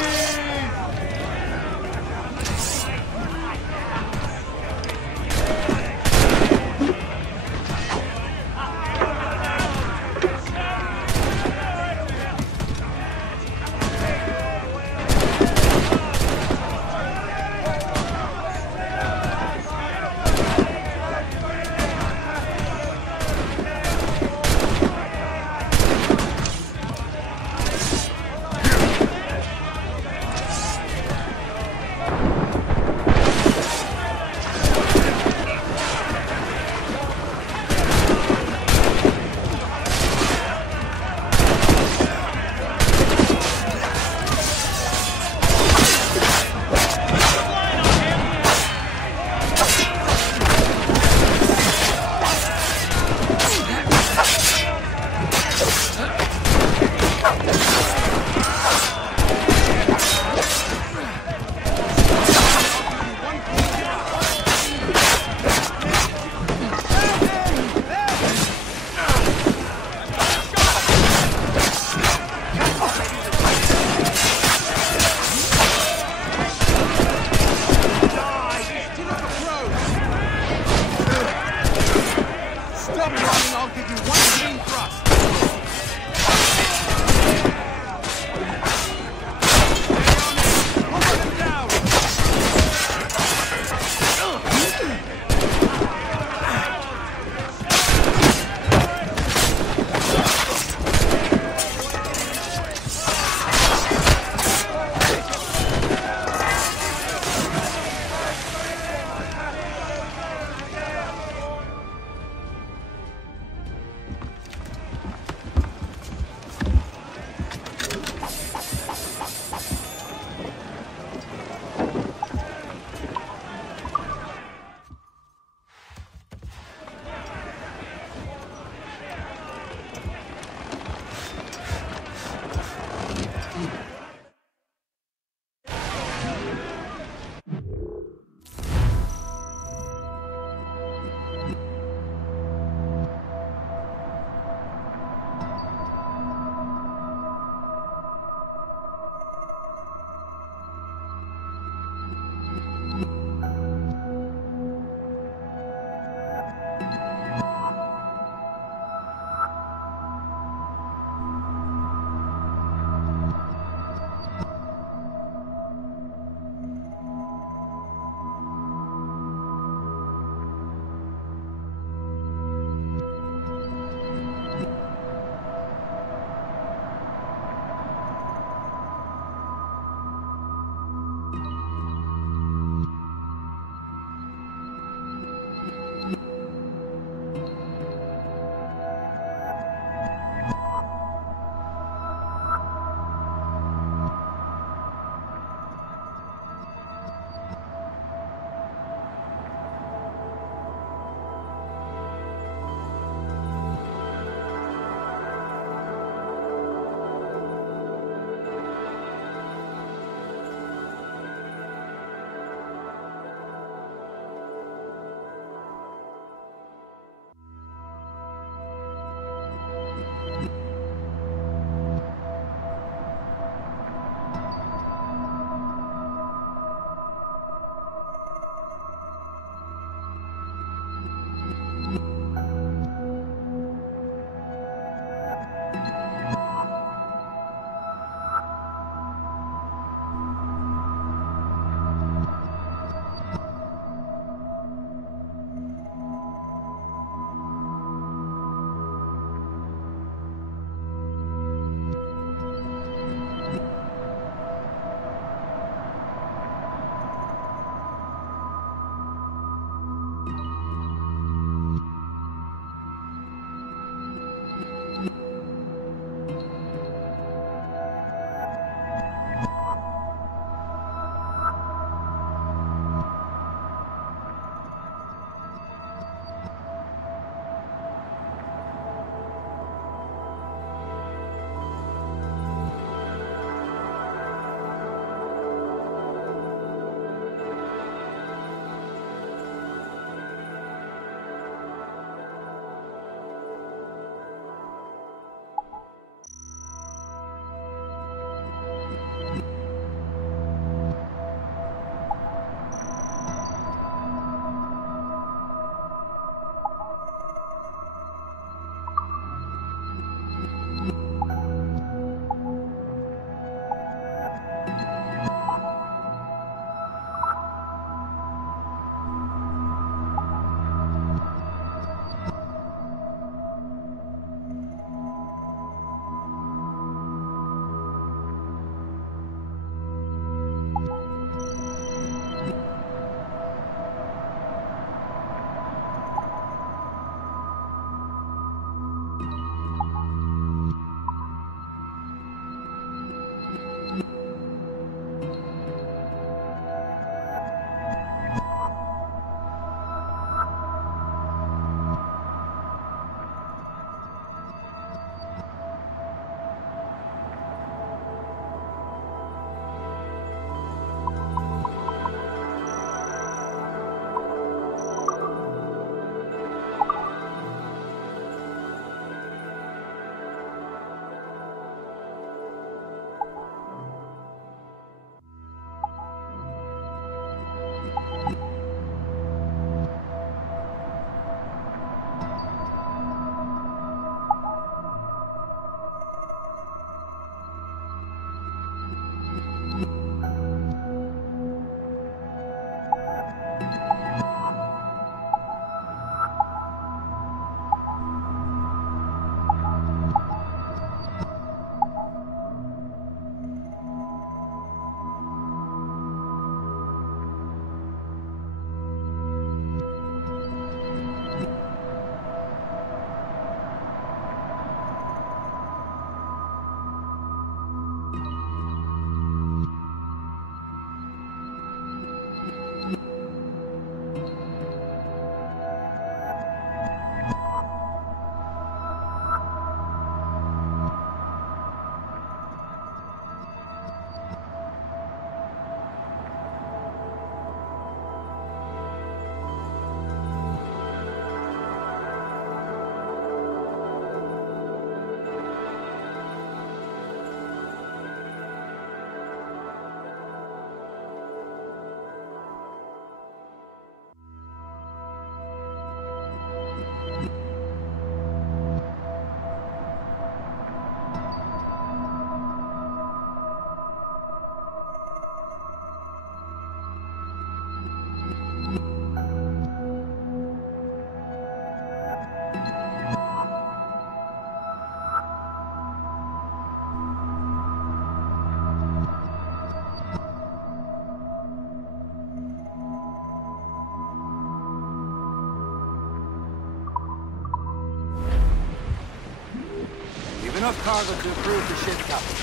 enough cargo to approve the ship, Captain.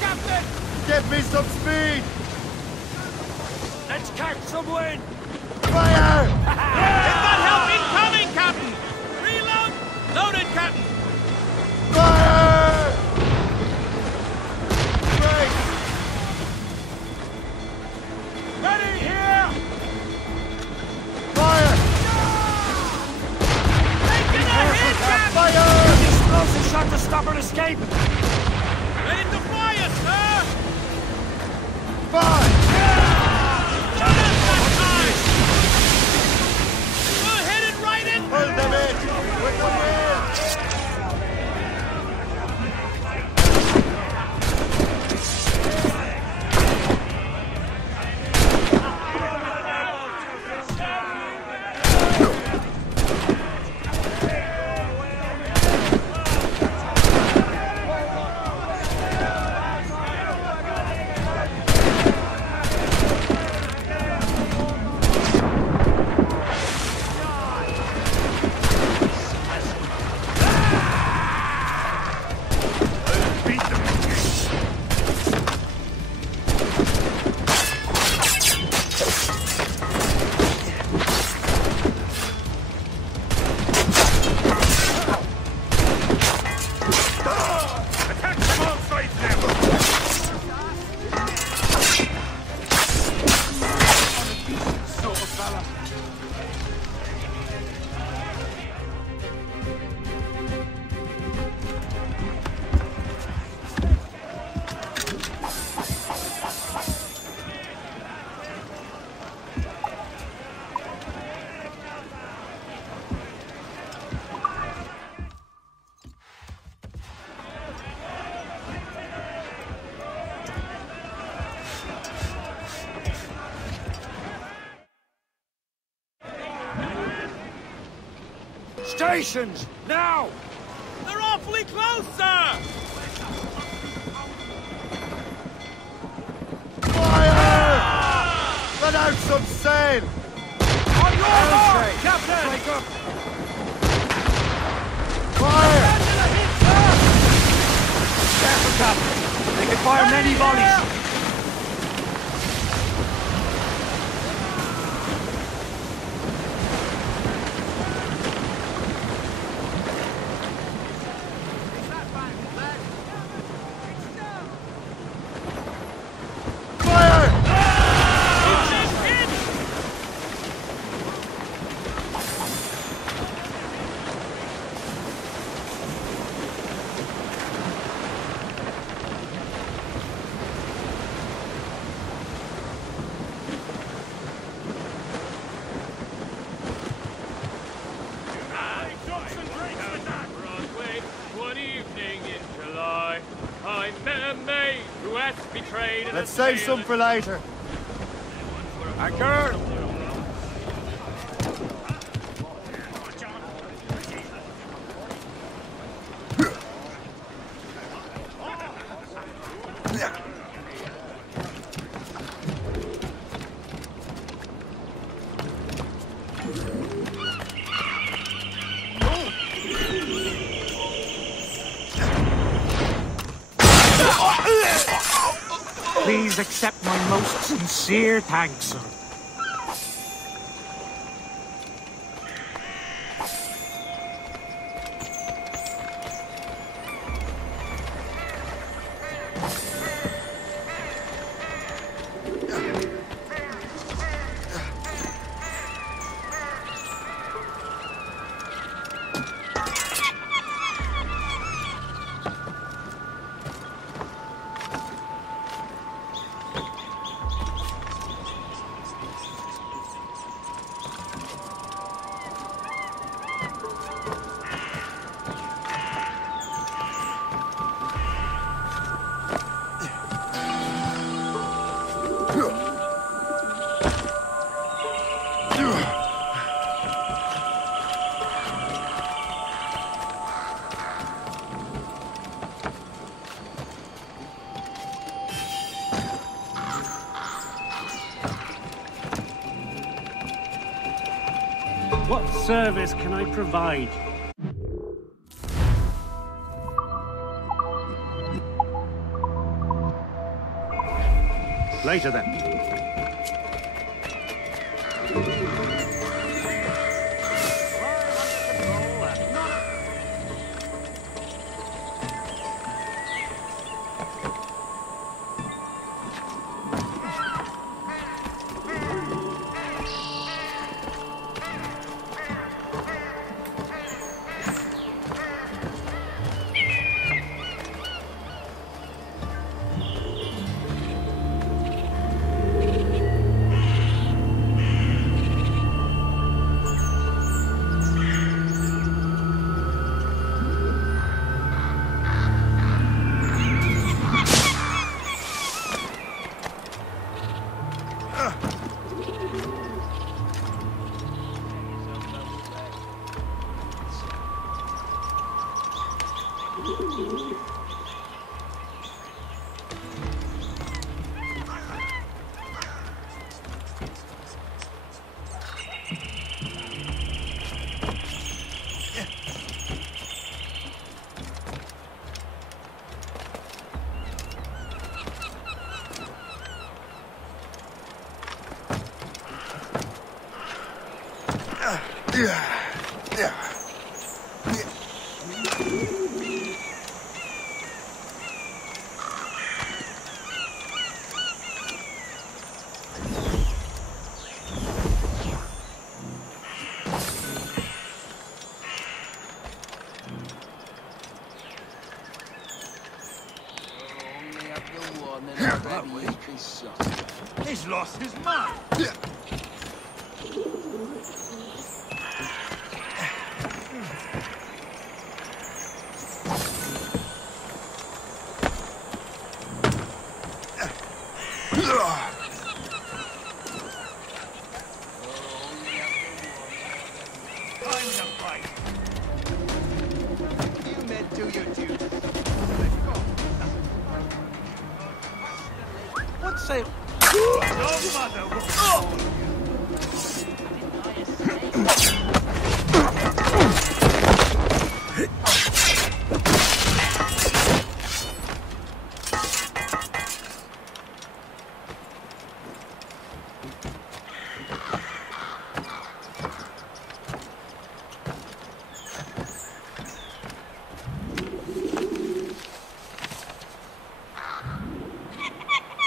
Captain! Give me some speed! Let's catch some wind! Fire! Is that help incoming, Captain? Reload! Loaded, Captain! Fire! Break! Ready here! Fire! Taking a hit, Captain! Fire! Explosive shot to stop her escape! Ready to fire, sir! Fire! We're headed right in! Pull them in! With the wind! Stations! Now! They're awfully close, sir! Fire! Let out some sail! On your mark, Captain! Break up! Fire! Careful, Captain! They can fire many volleys! Let's save some for later. Anchor! Please accept my most sincere thanks, sir. What service can I provide? Later then. He's lost his mind.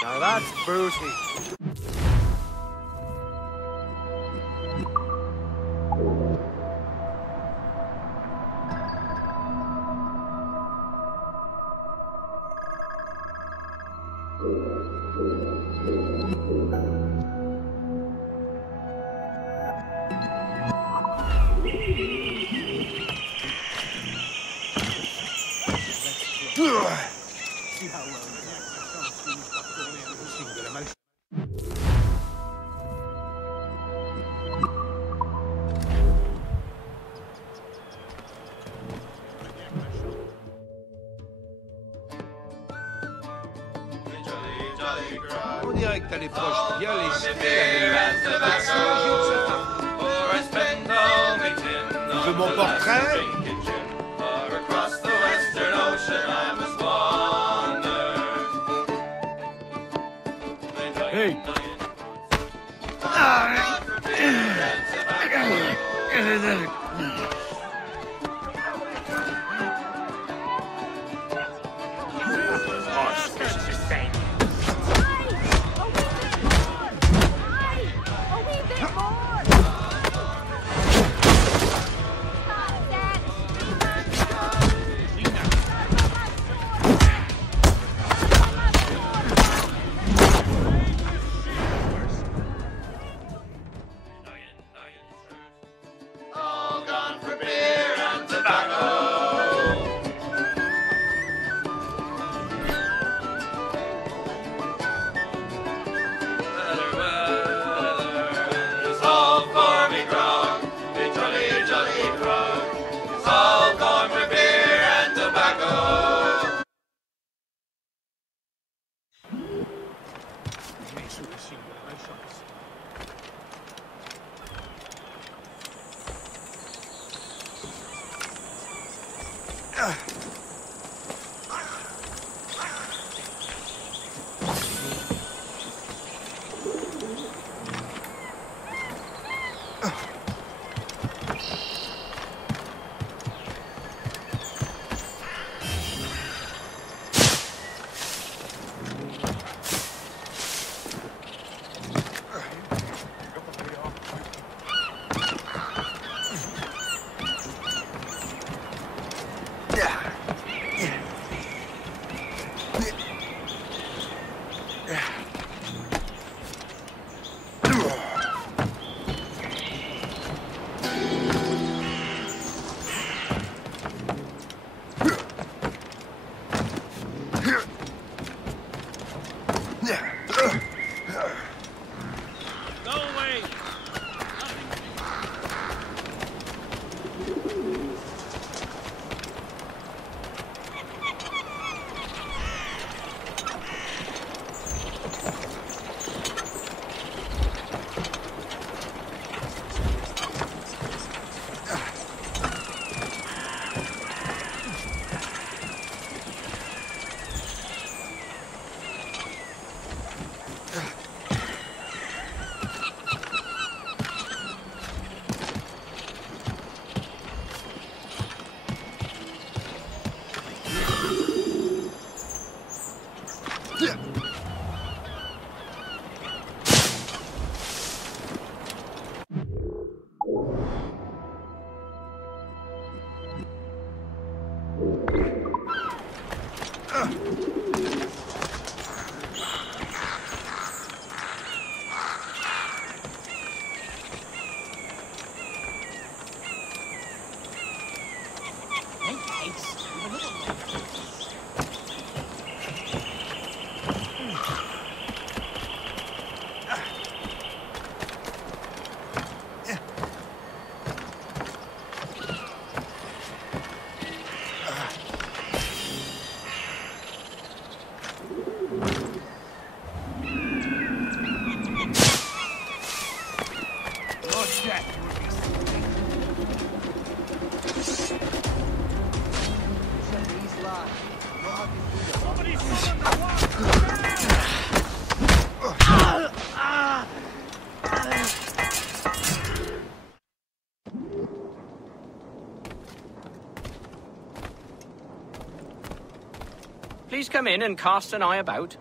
Now that's booty. See how well On dirait que t'as les poches bien lissées. Tu veux mon portrait? Hey! All gone for Please come in and cast an eye about.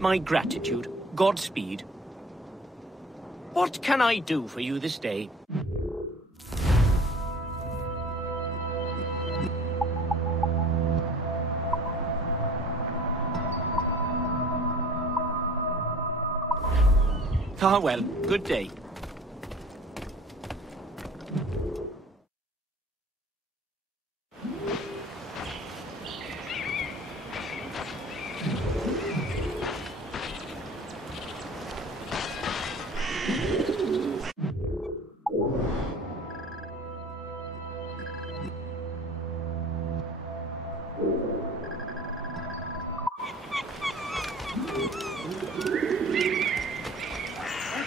my gratitude. Godspeed. What can I do for you this day? Ah, well, good day.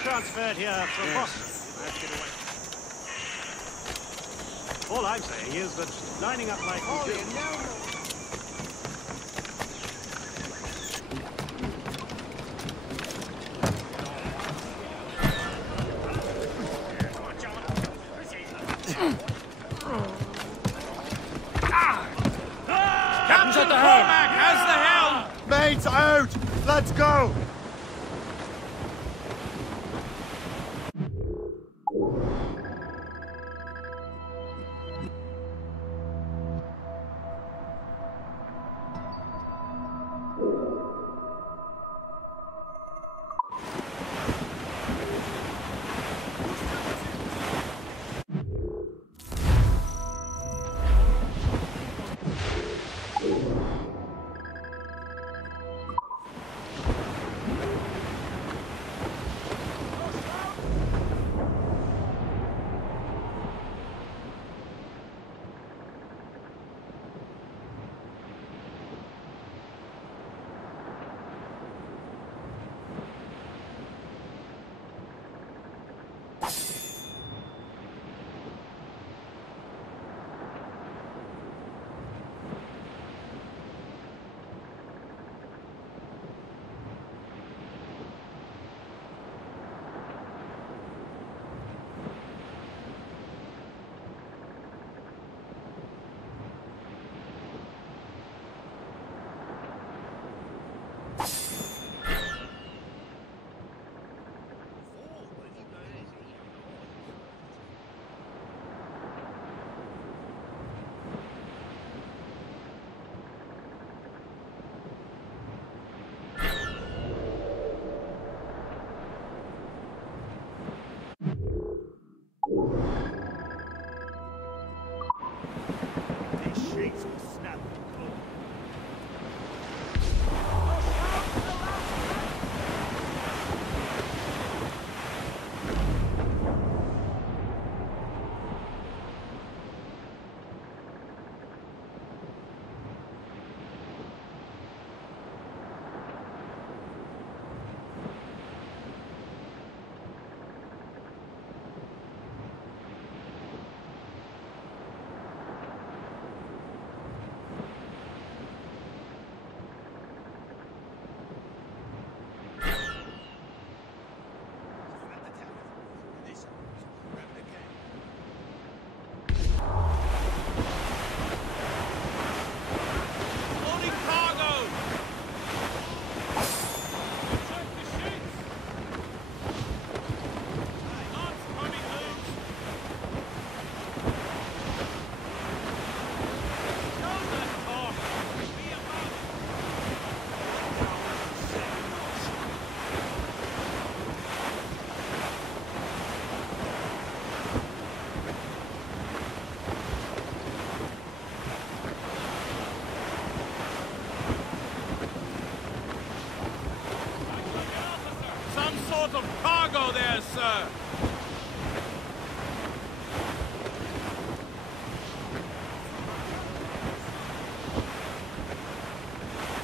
Transferred here from Boston. Let's get away. All I'm saying is that lining up like we do... Captain's at the helm! Has the helm! Mates out! Let's go!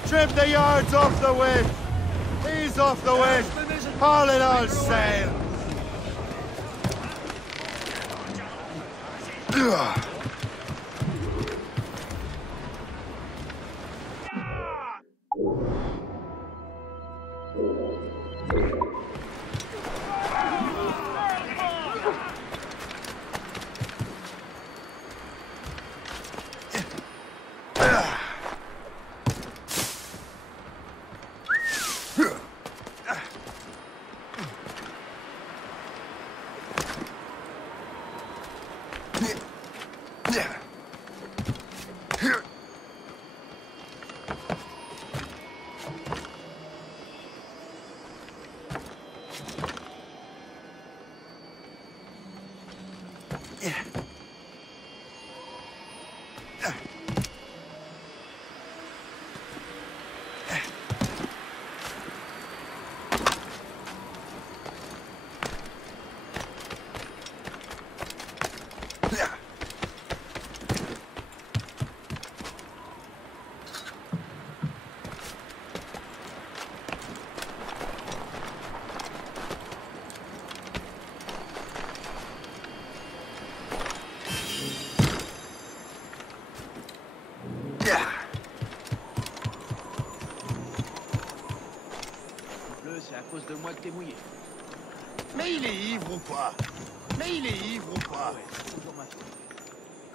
Trim the yards off the wind! Ease off the wind! Haul it all sail! à cause de moi que t'es mouillé. Mais il est ivre ou quoi? Mais il est ivre ou quoi? Ouais, c'est toujours ma faute.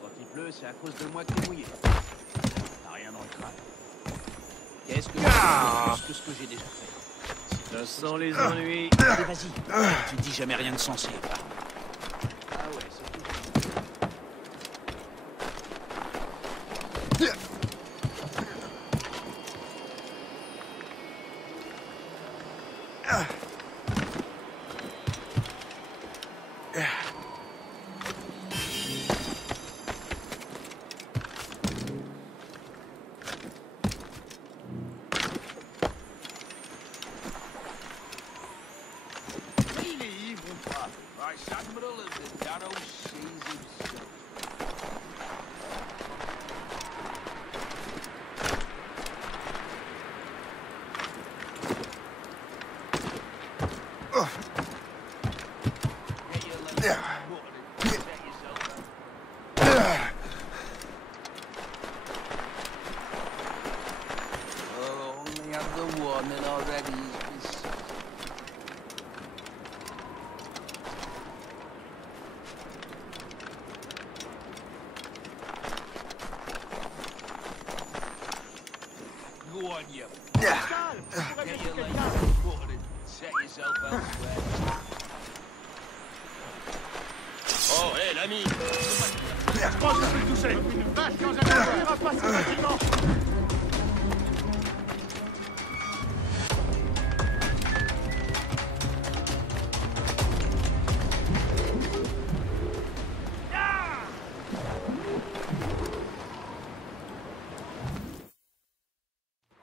Quand il pleut, c'est à cause de moi que t'es mouillé. T'as rien dans le crâne. Qu'est-ce que plus que ce que j'ai déjà fait? Ça sent les ennuis. Allez, vas-y. Tu dis jamais rien de sensé. Ah ouais, c'est tout. Oh, hé, l'ami! Je pense que je vais le toucher! Une vache dans un navire pas si facilement!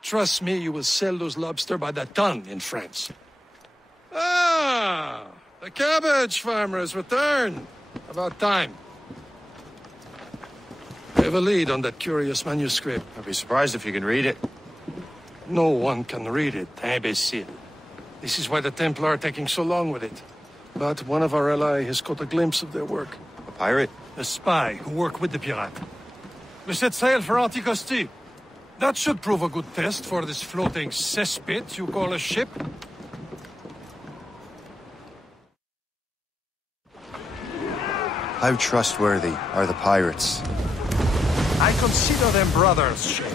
Trust me, you will sell those lobster by the ton in France. Ah! The cabbage farmer has returned. About time. I have a lead on that curious manuscript. I'd be surprised if you can read it. No one can read it, imbecile. This is why the Templar are taking so long with it. But one of our allies has caught a glimpse of their work. A pirate? A spy who worked with the pirate. We set sail for Anticosti. That should prove a good test for this floating cesspit you call a ship. How trustworthy are the pirates? I consider them brothers, Shay.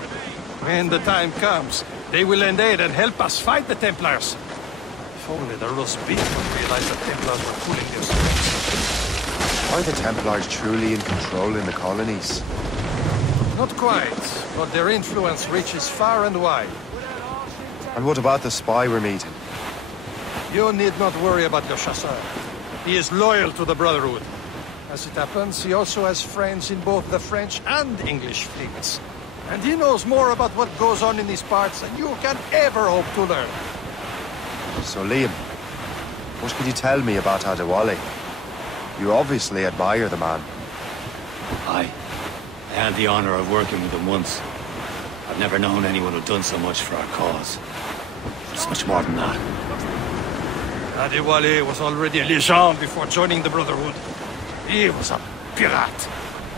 When the time comes, they will lend aid and help us fight the Templars. If only the roast beef would realize the Templars were pulling their strings. Are the Templars truly in control in the colonies? Not quite, but their influence reaches far and wide. And what about the spy we're meeting? You need not worry about Le Chasseur. He is loyal to the Brotherhood. As it happens, he also has friends in both the French and English fleets. And he knows more about what goes on in these parts than you can ever hope to learn. So, Liam, what can you tell me about Adewale? You obviously admire the man. I had the honor of working with him once. I've never known anyone who'd done so much for our cause. It's much more than that. Adewale was already a legend before joining the Brotherhood. He was a pirate,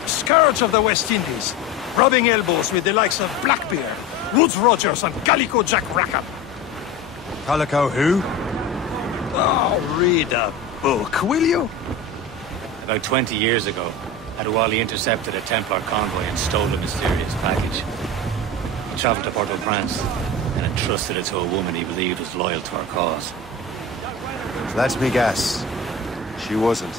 a scourge of the West Indies, rubbing elbows with the likes of Blackbeard, Woodes Rogers, and Calico Jack Rackham. Calico who? Oh, read a book, will you? About 20 years ago, Adewale intercepted a Templar convoy and stole a mysterious package. He traveled to Port-au-Prince and entrusted it to a woman he believed was loyal to our cause. Let me guess. She wasn't.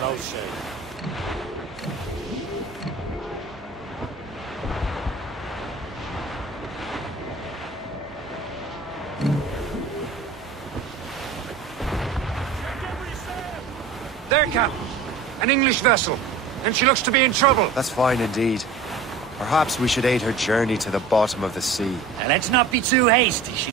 close, Shay. There, Captain. An English vessel. And she looks to be in trouble. That's fine indeed. Perhaps we should aid her journey to the bottom of the sea. Now, let's not be too hasty.